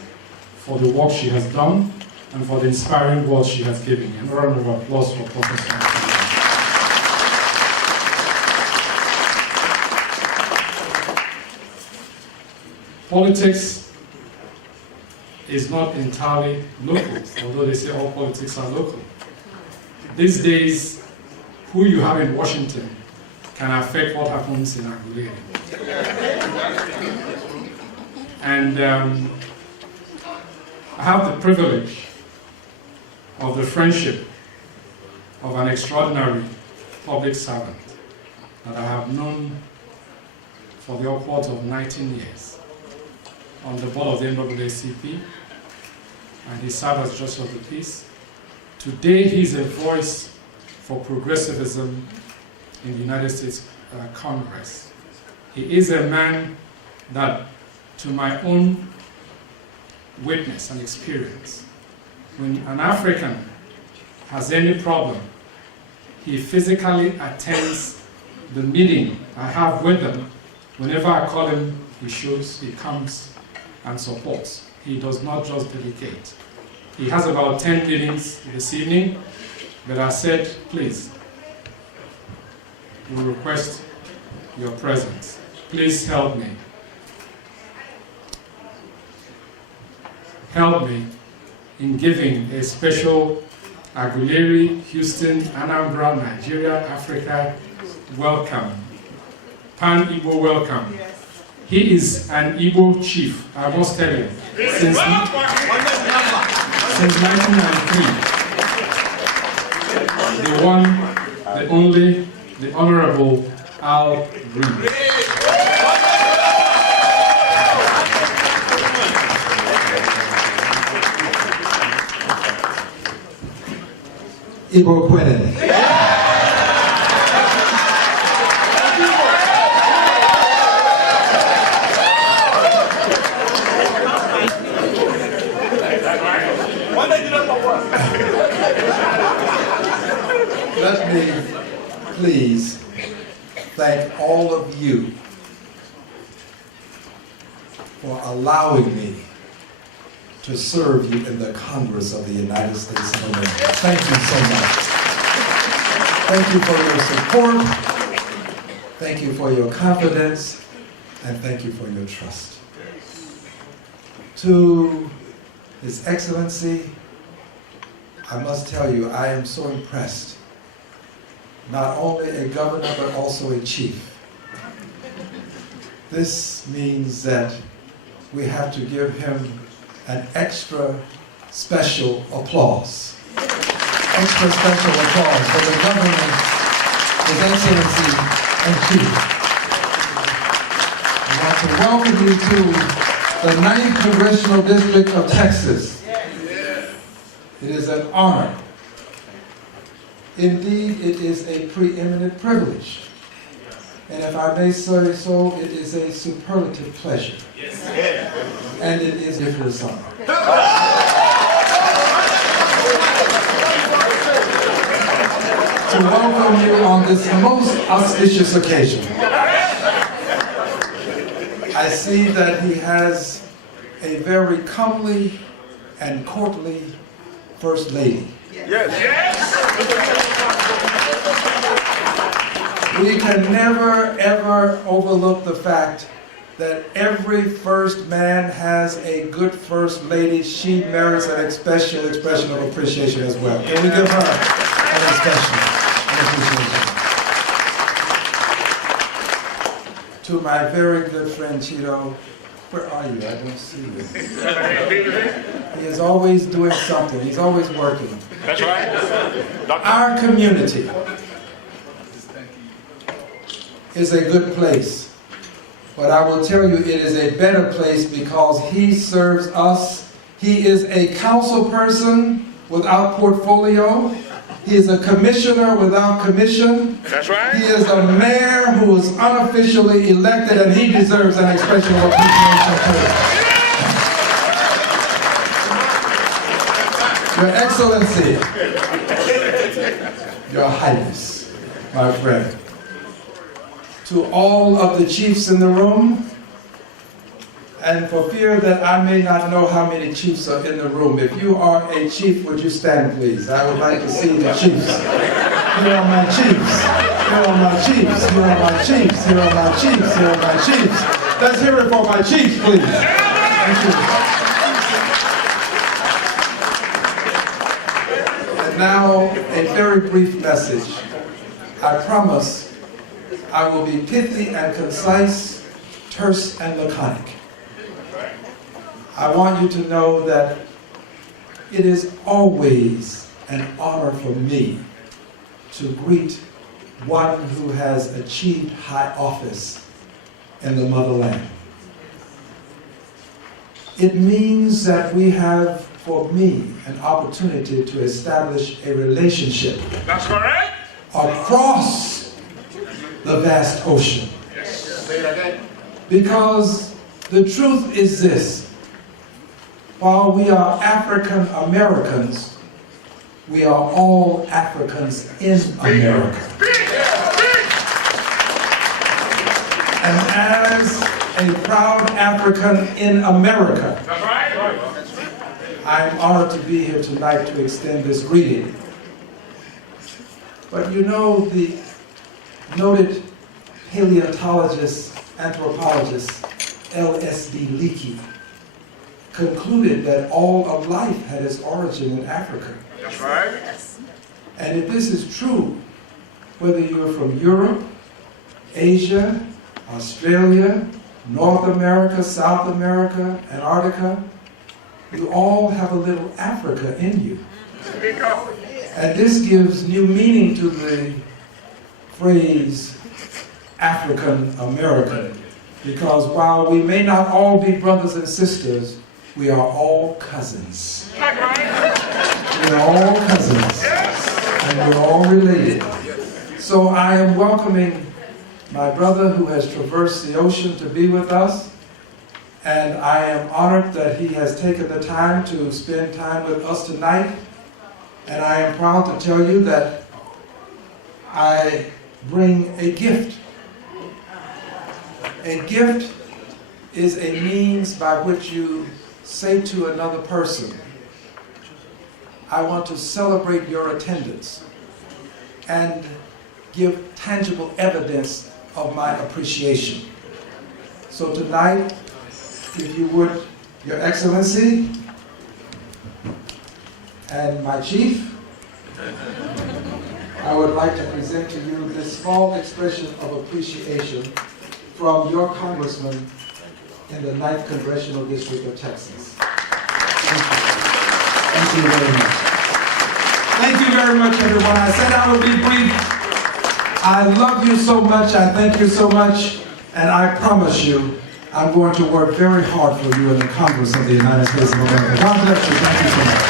for the work she has done, and for the inspiring words she has given. A round of applause for Professor. Politics is not entirely local, although they say all politics are local. These days, who you have in Washington can affect what happens in Aguilera. And I have the privilege of the friendship of an extraordinary public servant that I have known for the upwards of 19 years on the board of the NAACP, and he served as Justice of the Peace. Today, he's a voice for progressivism in the United States Congress. He is a man that, to my own witness and experience, when an African has any problem, he physically attends the meeting I have with them. Whenever I call him, he comes and supports. He does not just delegate. He has about 10 meetings this evening, but I said, please, we request your presence. Please help me. helped me in giving a special Aguleri, Houston, Anambra, Nigeria, Africa welcome, Pan-Igbo welcome. He is an Igbo chief, I must tell you, since 1993. The one, the only, the Honorable Al Green. Igbo Quinn. Let me please thank all of you for allowing me to serve you in the Congress of the United States of America. Thank you so much. Thank you for your support. Thank you for your confidence. And thank you for your trust. To His Excellency, I must tell you, I am so impressed. Not only a governor, but also a chief. This means that we have to give him an extra special applause. Extra special applause for the governor, His Excellency, and Chief. I want to welcome you to the 9th Congressional District of Texas. It is an honor. Indeed, it is a preeminent privilege. And if I may say so, it is a superlative pleasure. And it is a different honor. To welcome you on this most auspicious occasion. I see that he has a very comely and courtly First Lady. We can never, ever overlook the fact that every first man has a good First Lady. She merits an special expression of appreciation as well. Can we give her an expression of appreciation? To my very good friend Chido, where are you? I don't see you. He is always doing something. He's always working. That's right. Our community is a good place. But I will tell you, it is a better place because he serves us. He is a council person without portfolio. He is a commissioner without commission. That's right. He is a mayor who is unofficially elected, and he deserves an expression of appreciation too. Your Excellency, Your Highness, my friend, to all of the chiefs in the room, and for fear that I may not know how many chiefs are in the room, if you are a chief, would you stand, please? I would like to see the chiefs. Here are my chiefs. Here are my chiefs. Here are my chiefs. Here are my chiefs. Here are my chiefs. Let's hear it for my chiefs, please. Thank you. And now, a very brief message. I promise I will be pithy and concise, terse and laconic. I want you to know that it is always an honor for me to greet one who has achieved high office in the motherland. It means that we have, for me, an opportunity to establish a relationship. That's correct. Across the vast ocean. Because the truth is this: while we are African Americans, we are all Africans in America. And as a proud African in America, I am honored to be here tonight to extend this greeting. But you know, the noted paleontologist, anthropologist, L.S.D. Leakey, concluded that all of life had its origin in Africa. That's right. And if this is true, whether you're from Europe, Asia, Australia, North America, South America, Antarctica, you all have a little Africa in you. And this gives new meaning to the phrase African American, because while we may not all be brothers and sisters, we are all cousins. We are all cousins, and we're all related. So I am welcoming my brother who has traversed the ocean to be with us, and I am honored that he has taken the time to spend time with us tonight. And I am proud to tell you that I bring a gift. A gift is a means by which you say to another person, I want to celebrate your attendance and give tangible evidence of my appreciation. So tonight, if you would, Your Excellency, and my chief, I would like to present to you this small expression of appreciation from your congressman in the 9th Congressional District of Texas. Thank you. Thank you very much. Thank you very much, everyone. I said I would be brief. I love you so much. I thank you so much. And I promise you, I'm going to work very hard for you in the Congress of the United States of America. God bless you. Thank you so much.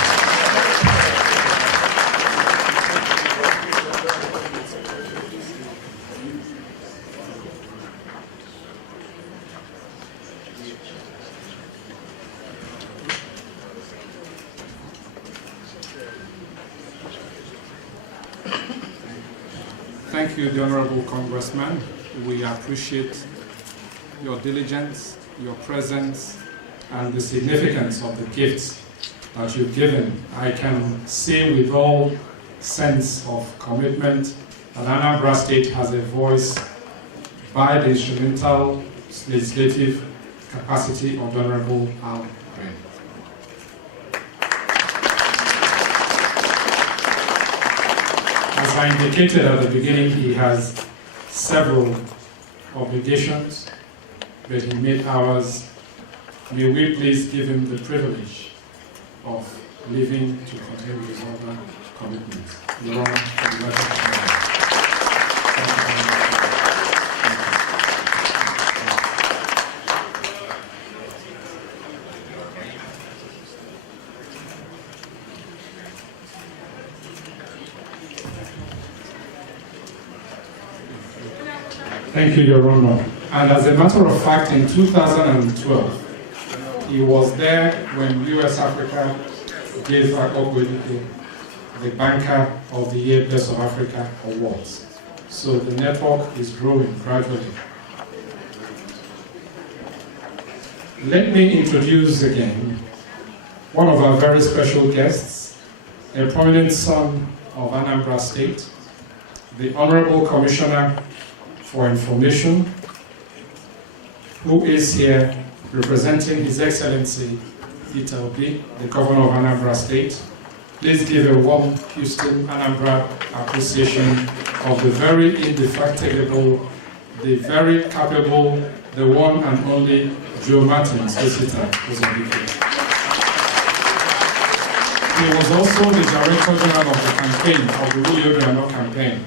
Thank you, the Honorable Congressman. We appreciate your diligence, your presence, and the significance of the gifts that you've given. I can say with all sense of commitment that Anambra State has a voice by the instrumental legislative capacity of the Honorable Al. As I indicated at the beginning, he has several obligations, but he made ours. May we please give him the privilege of living to continue his other commitments. Your Honor, congratulations. Thank you, Your Honor. And as a matter of fact, in 2012, he was there when USAfrica gave Obiano the Banker of the Year Best of Africa Awards. So the network is growing gradually. Let me introduce again one of our very special guests, a prominent son of Anambra State, the Honorable Commissioner for Information, who is here representing His Excellency Peter Obi, the Governor of Anambra State. Please give a warm Houston Anambra appreciation of the very indefatigable, the very capable, the one and only Joe Martins, visitor. He was also the Director General of the campaign, of the Obiano campaign.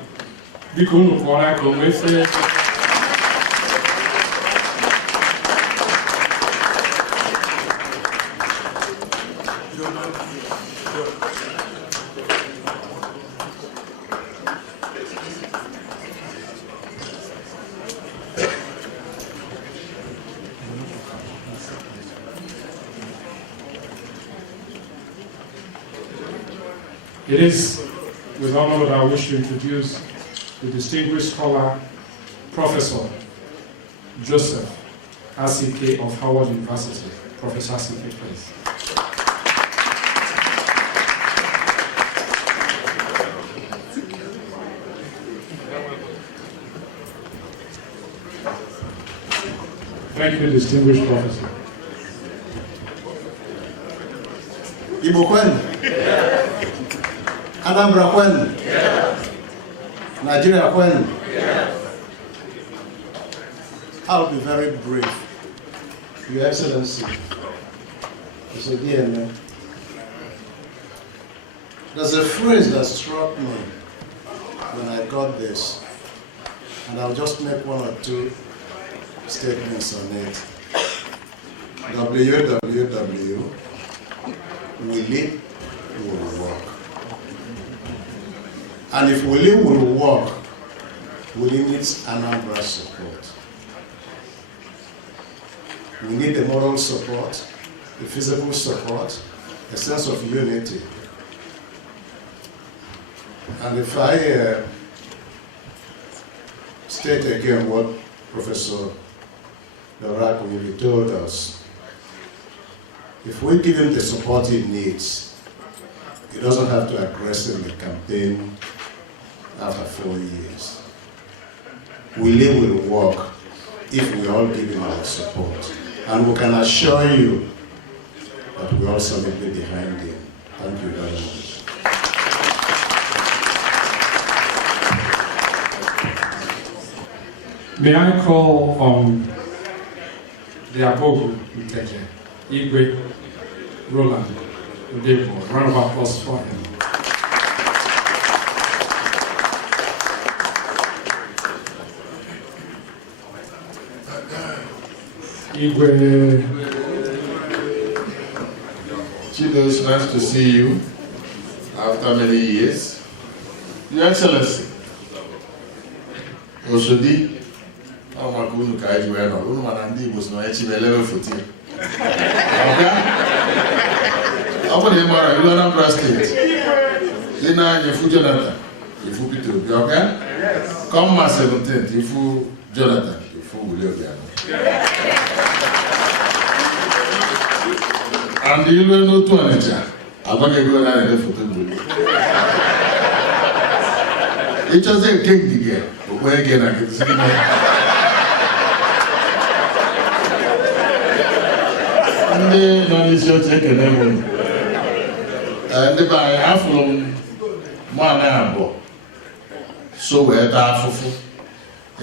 It is with honor that I wish to introduce the distinguished scholar, Professor Joseph Asike of Howard University. Professor Asike, please. Thank you, distinguished professor. Igbo kwenu? Anambra kwenu? Nigeria kwenu? I'll be very brief. Your Excellency, Mr. DMA, there's a phrase that struck me when I got this, and I'll just make one or two statements on it. WWW, we live, we will work. And if we live, we will work, we need Anambra support. We need the moral support, the physical support, a sense of unity. And if I state again what Professor Nwangwu told us, if we give him the support he needs, he doesn't have to aggressively campaign after 4 years. Willie will work if we all give him our support. And we can assure you that we all solidly behind him. Thank you very much. May I call on the Abogu Mteje, Igwe Roland Udebo. Round of applause for him. Igwe. Chido, it's nice to see you after many years. Your Excellency, Osodi, I'm going to go to the house. I'm going to go to the house. I'm going to go to Anambra State. You know, if you Jonathan, if you Peter, okay? Come my 17th, if you Jonathan, if you Obiano. And you will know to Anaja. I'm going to go down and photo. It's just a cake again. Where again I can see ndị nọ n'isi oche ekele m ndị be anyị afụrụ m mmanụ abụọ so wee taa afụfụ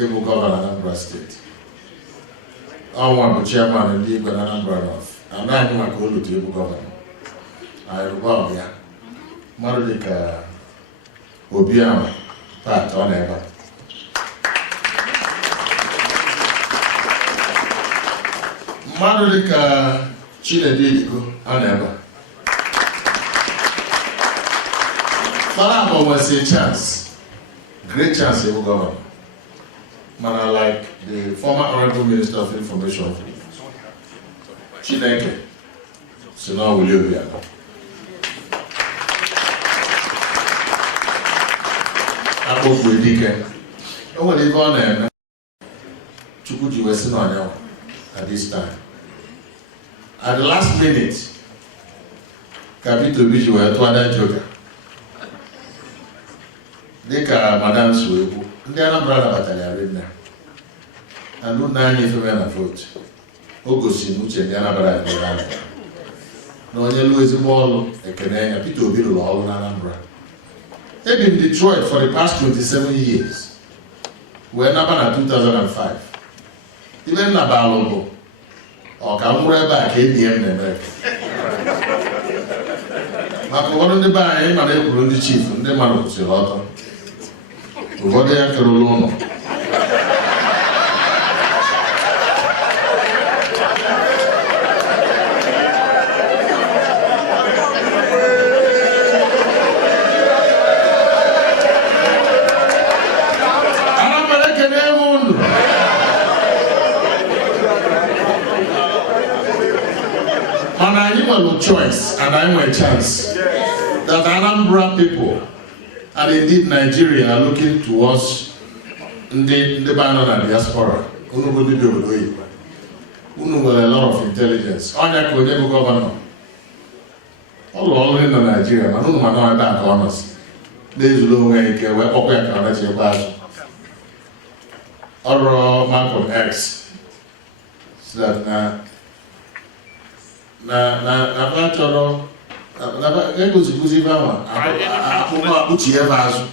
ịbụ gọvanọ Anambra steeti ọnwa bụ chairman ndị Igwe na Anambra North na anyị maka olutu ịbụ gọvanọ anyị rụgba ọbịa mmadụ dịka Obiano Pat ọ na-ebe mmadụ dịka Chido ọ na-ebe Farabo was a chance, great chance to govern. Man, like the former Honorable Minister of Information, Chido, so now will you be able? I hope we dig it. I will live on there. Chukwuji was in on at this time. At the last minute, Capito Biju were to other joker. Dịka Madam Suebu, ndị Anambra nabatara ya rinna na nụ n'anya ifeme na vote o gosiri n'uche ndị Anambra nyere anya na onye lụọ ezigbo ọrụ ekene ya Peter Obi lụrụ ọrụ na Anambra. They've been in Detroit for the past 27 years. Wee naba na 2005. Ibe nna baalụ bụ ọka nwụrụ ebe a ka enyi ya m na-eme maka ụfọdụ ndị be anyị mana ekwuru ndị chief ndị mmadụ kwụsịrị ọtọ ụfọdụ ya kere ụlọ ụlọ and I have a choice and I have a chance that Anambra people and indeed Nigeria are looking towards the banner and diaspora. Unu with a lot of intelligence. Onya Kodebo governor. All in Nigeria, and Unu know that honors. There is no way to where Open can let or Malcolm X. So that na egoziguzi ebe ahụ akpụkpọ akpụchi ebe azụ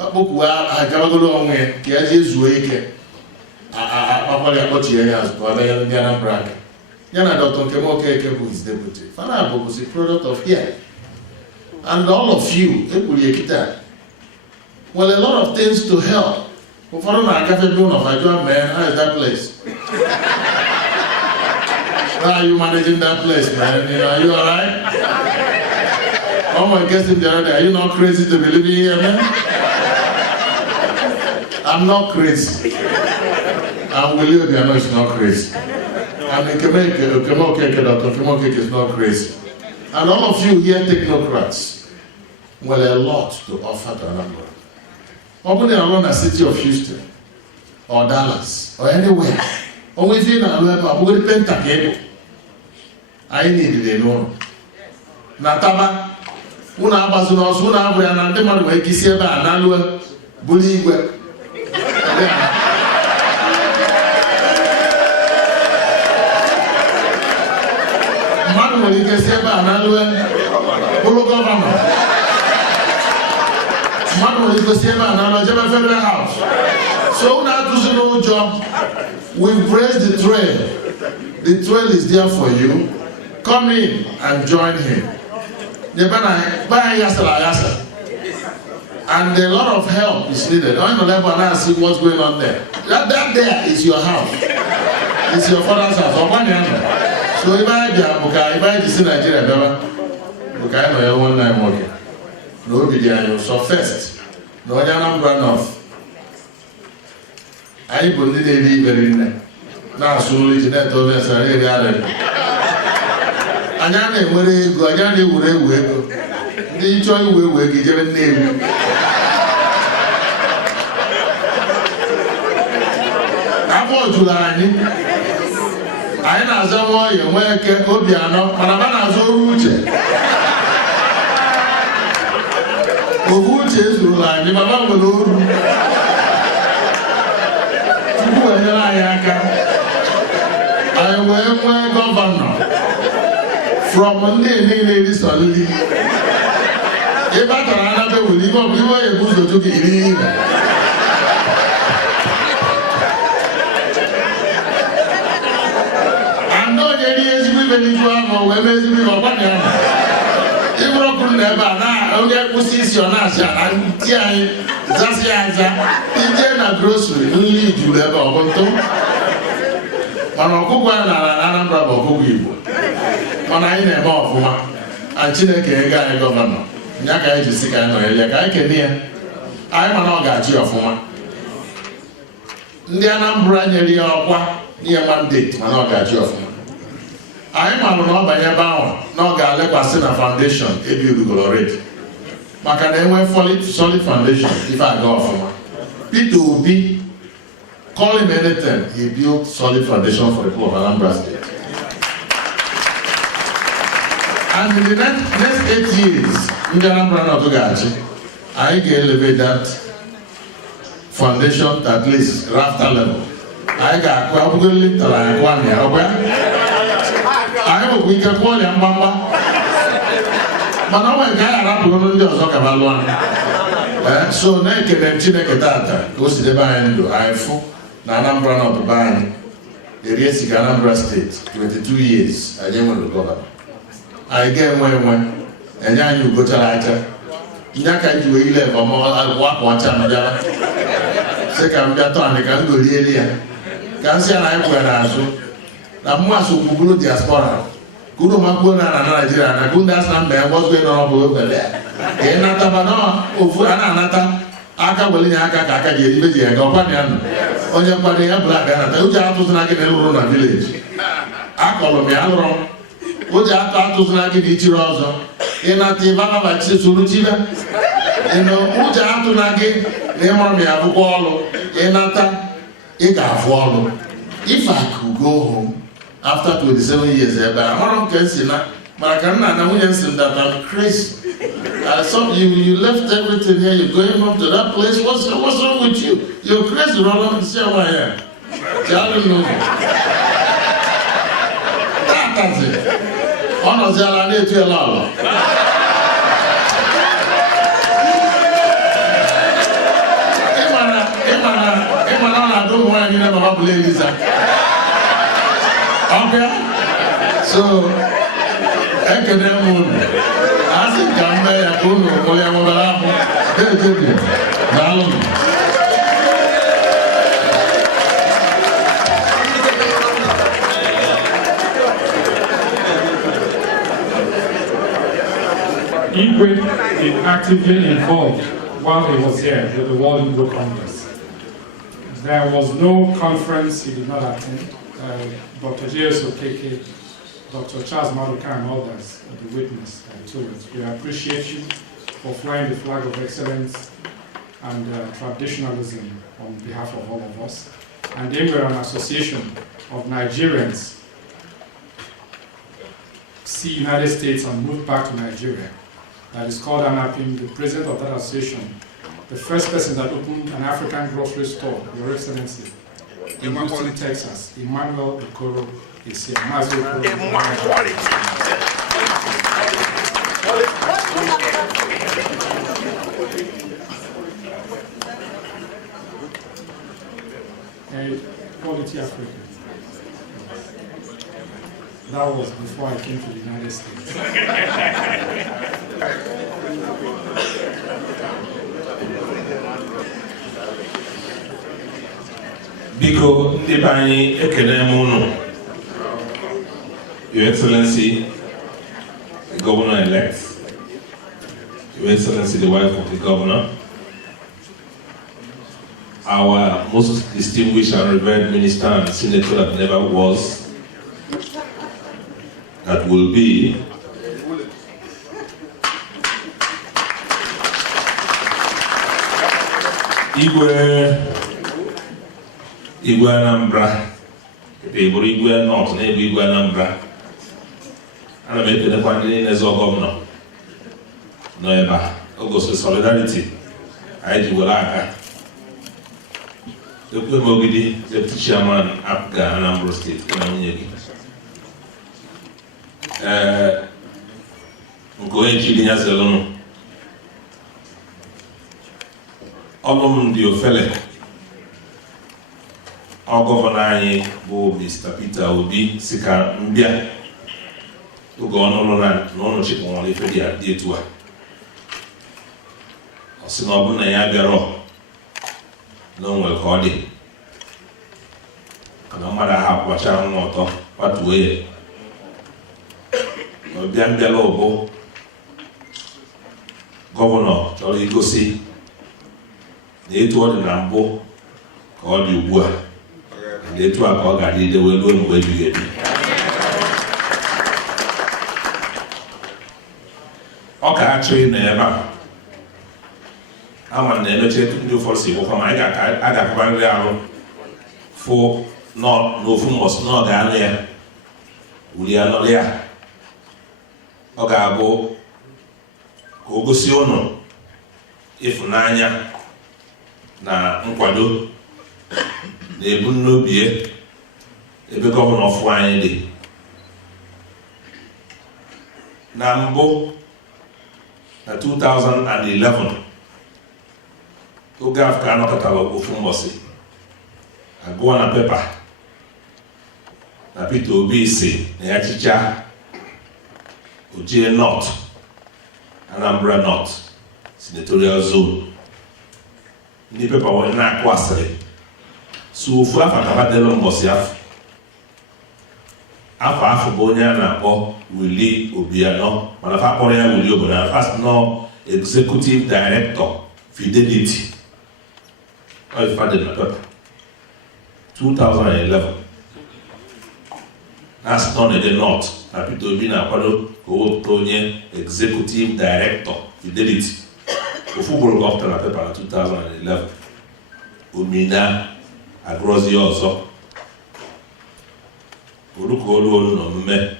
akpụkwuo agagolo onwe ya ka ya jee zuo ike akpakwara ya kpọchie ya azụ ka ọ danye ndị Anambra aka ya na Dr. Nkem Okeke bụ his deputy fana bụ the product of here and all of you ekwuru ekita well a lot of things to help ụfọdụ na-agafe bi ụlọ ma jụọ man, how is that place? How are you managing that place, man? You know, are you alright? Someone gets him the other day. Are you not crazy to be living here, man? I'm not crazy. And Willie Obiano is not crazy. And Dr. Nkem Okeke is not crazy. And all of you here technocrats, well, a lot to offer to Anambra. Opening around the city of Houston, or Dallas, or anywhere. Only thing I'm going to paint again. I need it alone. Nataba, una abazunos, una abria, and the man will kiss you by an annual bully. Man will kiss you by an annual Bolo governor. Man will kiss you by an annual federal house. So now to no job. We've raised the trail. The trail is there for you. Come in and join him. And a lot of help is needed. On the level now, see what's going on there. That there is your house. It's your father's house. So if I just in Nigeria, I know one line working. No video. So first, no Anambra North. I believe they live in there. Now, soon as that over, so I got it. And I never go, I never will. The joy will give a name. I want to line. I know someone you work at Obiano, and I'm so rude. Who is line? My mom will. I will governor from Monday solely. If I can another will leave up, you are able to get in. I'm not any as women or women or one. You will never now. Okay, who sees your nation and that's the answer. In a grocery, only you never want to. On a cook one and Anambra Bogu. On I never off, and Chineke guy governor. Yaka is sick and I can hear. I'm an orgachi of woman. The Anambra near mandate, an orgachi of woman. I'm an Obiano, no Galapasina Foundation, if you go already. Macanewe solid foundation if I go for P2B, call him anything, he built solid foundation for the people of Anambra State. And in the next 8 years, in the Anambra Notogachi, I can elevate that foundation to at least rafter level. I got probably like 1 year. I hope we can call him Mamba. But now I can't talk about one. So naked and Chineke Tata goes to the band. I fought Anambra not the band. The Riesic Anambra State, 22 years. I didn't want to go back. I get one, and then you go to later. Yaka you will live or more. I'll walk one time. Second, I can go here. Can't say I am na mwaso kubulu diaspora kudo makuna na Nigeria na kunda sambe what's going on over there e nata bana ofu ana nata aka wele aka ka aka je ibe je ga kwani anu onye kwani ya bla ga nata uja atu na ke ruru na village akolo mi alro uja atu na ke di tiro ozo e nata baba ba chi suru chi ba eno uja atu na ke ne mo mi abuko olu e nata e ga afu olu. If I could go home after 27 years, but I'm not crazy now. But I can't that I'm crazy. So you left everything here, you're going home to that place. What's wrong with you? You're crazy, Roland. See how I am. I don't know. That's it. Honor, I need to allow. bubble Lisa. Okay? So, I can have one. I think I'm there. I don't know what I'm about. Igwe is actively involved while he was here with the World Igbo Congress. There was no conference he did not attend. Dr. J.S. Okeke, Dr. Charles Maduka and others the witness to it. We appreciate you for flying the flag of excellence and traditionalism on behalf of all of us. And then we're an association of Nigerians see United States and move back to Nigeria. That is called ANAPIM, the president of that association, the first person that opened an African grocery store, Your Excellency, in Houston, Texas. Emmanuel Okoro is here. Quality Africa. That was before I came to the United States. Biko ndị be anyị ekele m unu. Your Excellency, the Governor-elect, Your Excellency, the wife of the Governor, our most distinguished and revered Minister and Senator that never was, that will be, Igwe Anambra, Igwe North, and Igwe Anambra. And I made the family as a governor. No, ever. August solidarity. I do well. The Mogidi, the chairman, Apga, Anambra State, going to the Azalon. Album the Ophelec. Our governor, Mr. Peter Obi, Sika Mbia, who go on no chip only for the idea to her. Sinobuna Yagaro, no one called it. No matter how much I'm not off, what way. Obiano Lobo, Governor, Jolly Gossi, the 8 word in Rambo, called you work. The 2 o'clock I did the way where you get me. Okay, actually, never. I'm an energy to do for civil from I got one real for no fumos, no Ghanaian. We are not there. Okay, go see no. If Nanya na Nkwado. The Buno Bie, the governor of Wine. Nambo, 2011, to Gav Kanokatalo of Fumosi. I go on a paper. Napito BC, Neachicha, Ujie North, Anambra North, Senatorial Zone. Ni paper was not quastly. So for Africa, they don't must have. After Bonia na po Willie Obiano, Malafa Korea Willie Obiano, first no executive director, Fidelity. I found it in 2011. That's not in the north. Napito Bina Pado, go Tony, executive director, Fidelity. The football got to the paper 2011. Umina. Across the also. Uruko no me.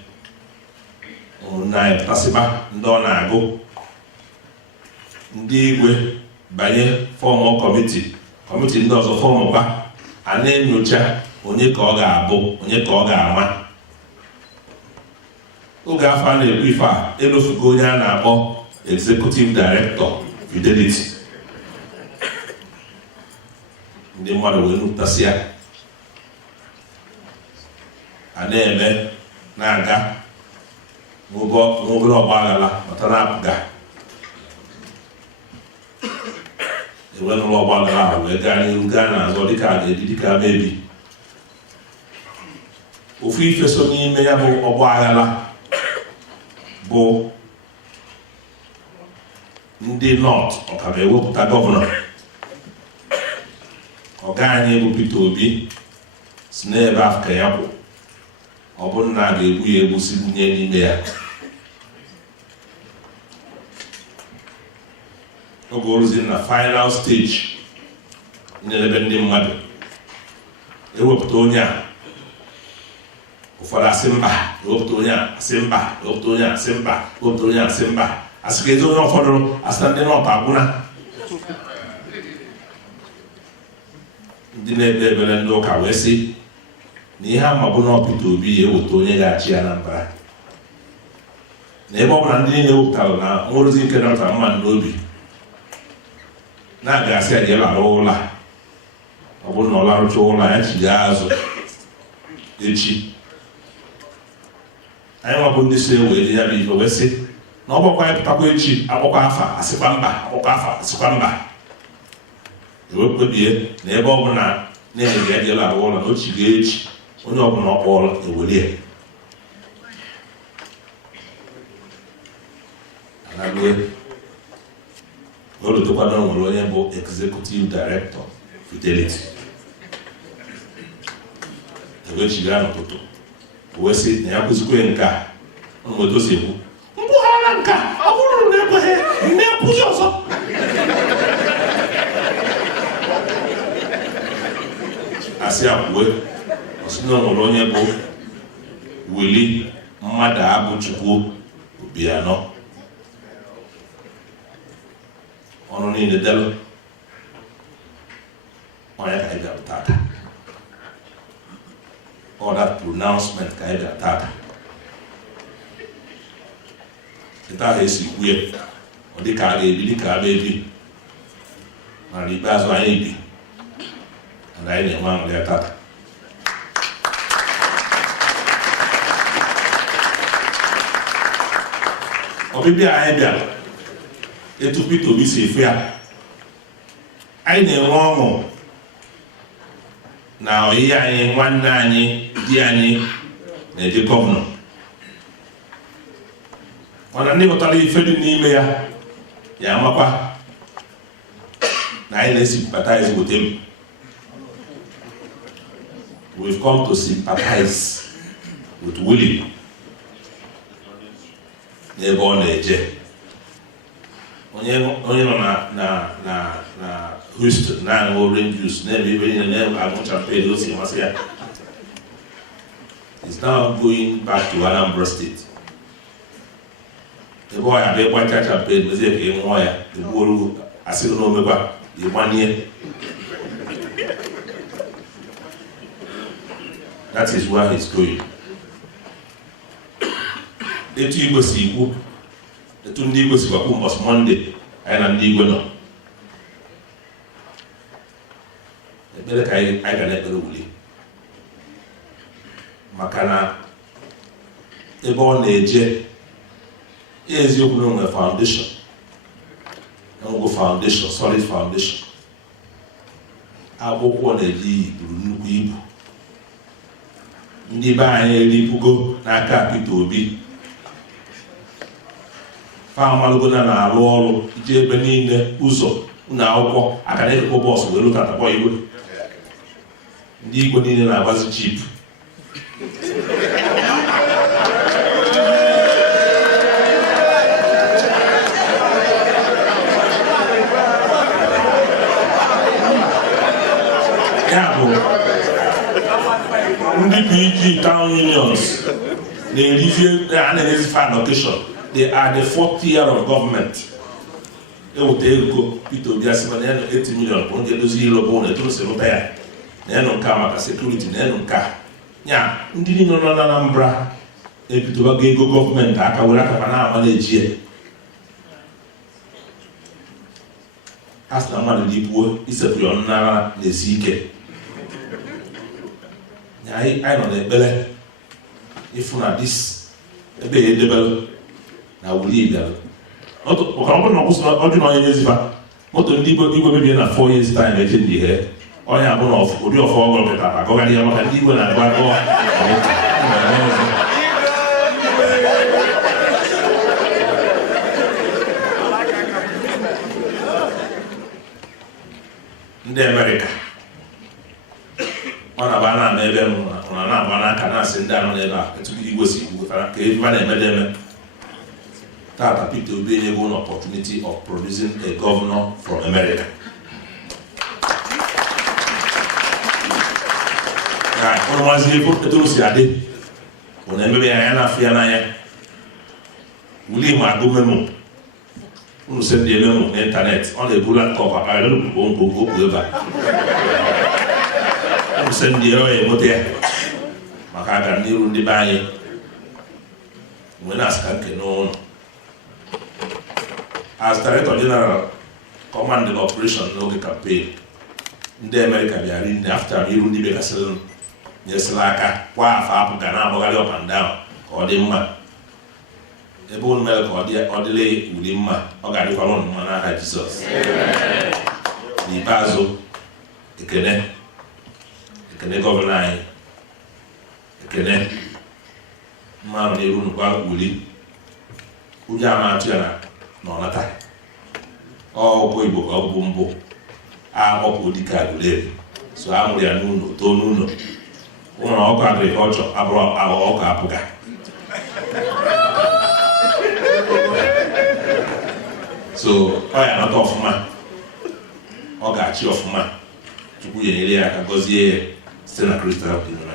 Ona Tasiba, Ndona go. Ndigwe, Banye, formal committee. Committee does a form of a name Nucha, Onyekoga Abo, Onyekoga Ama. Uga found a briefer, Elofugoya Nabo, executive director, Fidelity. The mother will look Tasia. a na-eme na-aga n'obere ọgbaghara mata na-apụga enwe n'ụlọ ọgbaghara ahụ wee gaa n'ihu gaa n'azụ dịka a ga-ebi dịka a mebi ofu ife so n'ime ya bụ ọgbaghara bụ ndị North ọka ewepụta gọvanọ ọga anyị bụ Peter Obi si n'ebe afọ ka ya kwụ ọ bụrụ na a ga-egbu ya egbu si nye n'ime ya oge oruzi na final stage nyelebe ndị mmadụ ewepụta onye a ụfọdụ asị mba ewepụta onye a asị mba ewepụta onye a asị mba ewepụta onye a asị mba asị ka ezi onye ụfọdụ asị na ndị North agwụna ndị na-ekpe ekpere ndị ụka wee sị na ihe ama bụ na Peter Obi ya eweta onye ga-achị Anambra na ebe ọ bụla ndị niile ewepụtara na nwerozi nke dọta mmadụ n'obi na-aga asị a ga-elarụ ụlọ ọ bụrụ na ọ larụcha ụlọ ya chigha azụ echi anyị nwabụ ndị so ewe ya bụ ife wee sị na ọ gbakwa anyị pụtakwa echi akpọkwa afa asịkwa mba akpọkwa afa asịkwa mba ewekpebie na ebe ọ bụla na-enye ya ga-elarụ ụlọ na ochi ga-echi onye ọbụla ọ kpọrọ ewelie anagbe olotekwana nwere onye bụ executive director Fidelity ewechiga n'ụtụtụ wee sị na ya kụzikwe nka ọnụmoto si ekwu mkpụghara nka ọ bụrụ na ekweghị nne kwụzi ọzọ asị akwuwe ọsị na nwere onye bụ Willie mmadụ Abụchukwu Obiano ọnụ niile delu onye ka anyị bịapụta aka all that pronouncement ka anyị bịapụta aka ịta ahụ esi kwue ọ dị ka a ga-ebi dị ka a ga-ebi mana ikpeazụ anyị bi na anyị na-enwe aṅụrị ya tata ọbịbịa anyị bịara etu Peter Obi si efu ya anyị na-enwe ọṅụ na ọyị anyị nwanne anyị di anyị na-eje gọvanọ mana ndị ghọtara ife dị n'ime ya ya amakwa na anyị na-sympathize with him. We've come to sympathize with Willie n'ebe ọ na-eje onye nọ na Houston na-aṅụ orange juice na-eme ibe niile na-aṅụ champagne o si amasị ya is now going back to Anambra State ebe ọ ya bịa gbacha champagne mezie ka ị ṅụọ ya egbuoru asịrị na omekwa ịgbanie. That is where he's going. Etu Igbo si ikwu, etu ndị Igbo si kwakwu mbọsị Monday, anyị na ndị Igbo nọ. Ekpere ka anyị ga na-ekpere Willie. Maka na ebe ọ na-eje, eziokwu na onwe foundation. Enwego foundation, solid foundation. Akwụkwọ na-eji iyi buru nnukwu ibu. Ndị be anyị eribugo n'aka Peter Obi famalụgo na-alụ ọrụ iji ebe niile ụzọ ụlọ akwụkwọ aka na-ekekwa bọọsụ wee lụtatakwa iwe ndị Igbo niile na-agbazi chip ya bụ ndị PG town unions na-erizi allocation. They are the 4th year of government. Ewute ego Peter Obi asịma na ya 80 million bụ ndị edozi ilo bụ na etorose rụta ya na enu nka maka sekuriti na enu nka ya ndị niile nọ na Anambra ebidobago ego gọọmenti aka were aka na-ama na-eji ya a sị na mmadụ dị ibuo isepụ ya ọnụ n'ara na-esi ike anyị nọ n'ekpere if na this ebe ye debel na wuli bel not o kan no kusa o di no ye zifa moto ndi igwe be na 4 years time e ndi he onya bụ na odi of ogolo peta ka ga ya maka ndi igwe na gba go ndị America ọ na-agba na ebe m na-agba n'aka na-asị ndị anọ n'ebe a etu igwe si gwutara ka ebe a na-emedeme tata Peter Obi enyego an opportunity of producing a governor from America. Ono wazi eto si ade ona emebe ya na afia na ya wuli ma go memo unu send the memo on internet on the bullet cover I don't go eba unu send the oye mote maka ga niru ndi banye mwena skanke no as Director General command the operation no campaign ndị America bịara ndị after iru ndị bekasịrị nyeselaka kwa afa apụga na abụgharị up and down ka ọ dị mma ebe unu mere ka ọ dịle uli mma ọ ga-adịkwara unu mma n'aha Jizọs. N'ikpeazụ ekene gọvanọ anyị ekene mmanụ n'iru unu kwa uli onye amatụ ya na ọnata ọgwụ Igbo ka ọ bụ mbụ akpọpụ dịka agụleri so a mụrụ ya n'ụlọ too n'ụlọ ụlọ ọkụ agrikọlchọ abụrụ ọkụ apụga so ọ ya nọta ọfụma ọ ga-achị ọfụma Chukwu ya nyere ya aka gọzie ya site na Kristo ahụ dị n'anya.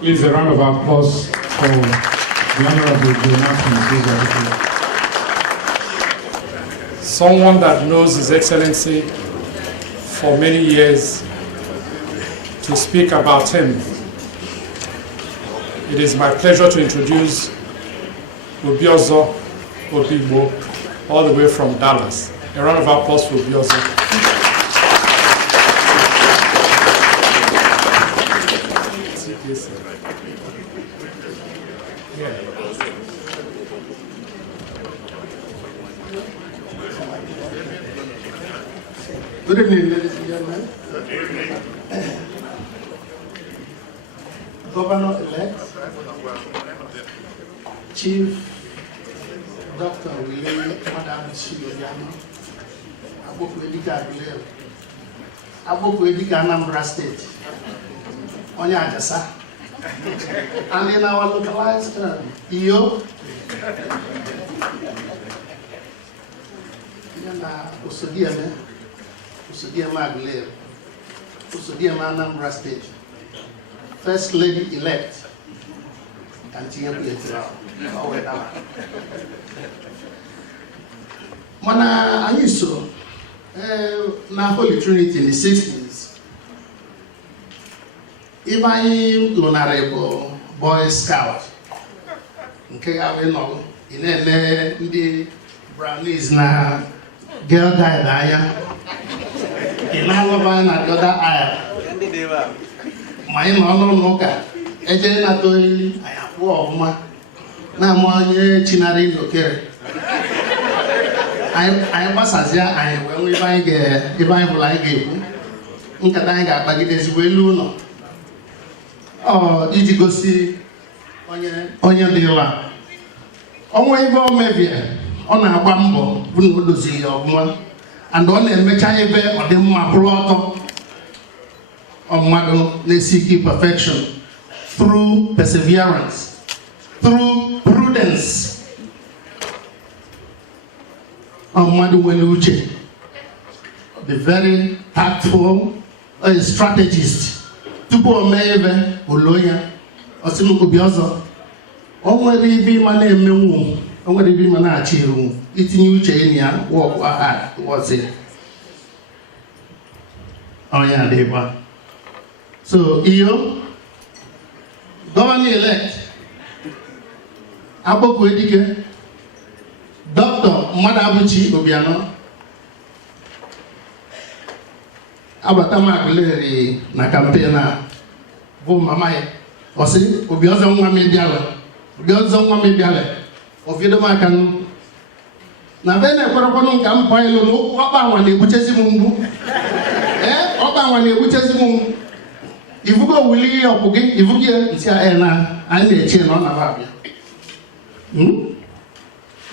Please, a round of applause for the Honorable Obiano. Someone that knows His Excellency for many years. To speak about him, it is my pleasure to introduce Obiozo Odigbo, all the way from Dallas. A round of applause for Obiozo. Good evening, ladies and gentlemen. Governor-elect, Chief Dr. Willie Madam Chido, Aboku Edika Anambra State, Onya Ajasa, and in our localized Iyo, Usodiama Aguilera, Usodiama Anambra State, First Lady elect, Mana Ayiso, na Holy Trinity in the 60s, Ivan Lonarebo, Boy Scout, nke gawe no, inene ndị Brownies na girl guide anya, inalova na the other aisle. Ma ị nọ n'ụka eje na toyi ayapụ ọfụma na mụ onye chinarị n'okere anyị gbasazịa anyị wee nwee ebe anyị bụla anyị ga-ekwu nkata anyị ga-akpagide ezigbo elu ụlọ iji gosi onye dịla ọnwa ebe o mebie ọ na-agba mbọ bụ na o doziri ya ọfụma and ọ na-emecha ebe ọ dị mma bụrụ ọtọ seeking perfection through perseverance, through prudence. The very tactful strategist. Tupu omebe oloya osimuko biozo. Onwere ibi mana emenwu, onwere ibi mana achiru. Itinye uche enyi ya work hard towards it. Onya deba. So, Iyo, Governor-elect, Aboku Edike, Dr. mmadụ abụchi Obiano abata m agụleri na kampen a bụ mama ya ọsị obi ọzọ nwa m bịala ofido m aka na be na-ekwerekwanụ nka m pụọ ilu na ọkpa anwa na-egbuchezi m mgbu ọkpa anwa na-egbuchezi m mgbu ivugo wuli ihe ọkwụ gị ivugo ntị na anyị na-eche na ọ na-abịa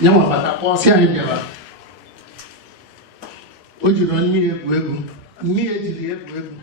nye nwabata kpọọsị anyị bịara o jiri mmiri egwu egwu mmiri ejiri egwu egwu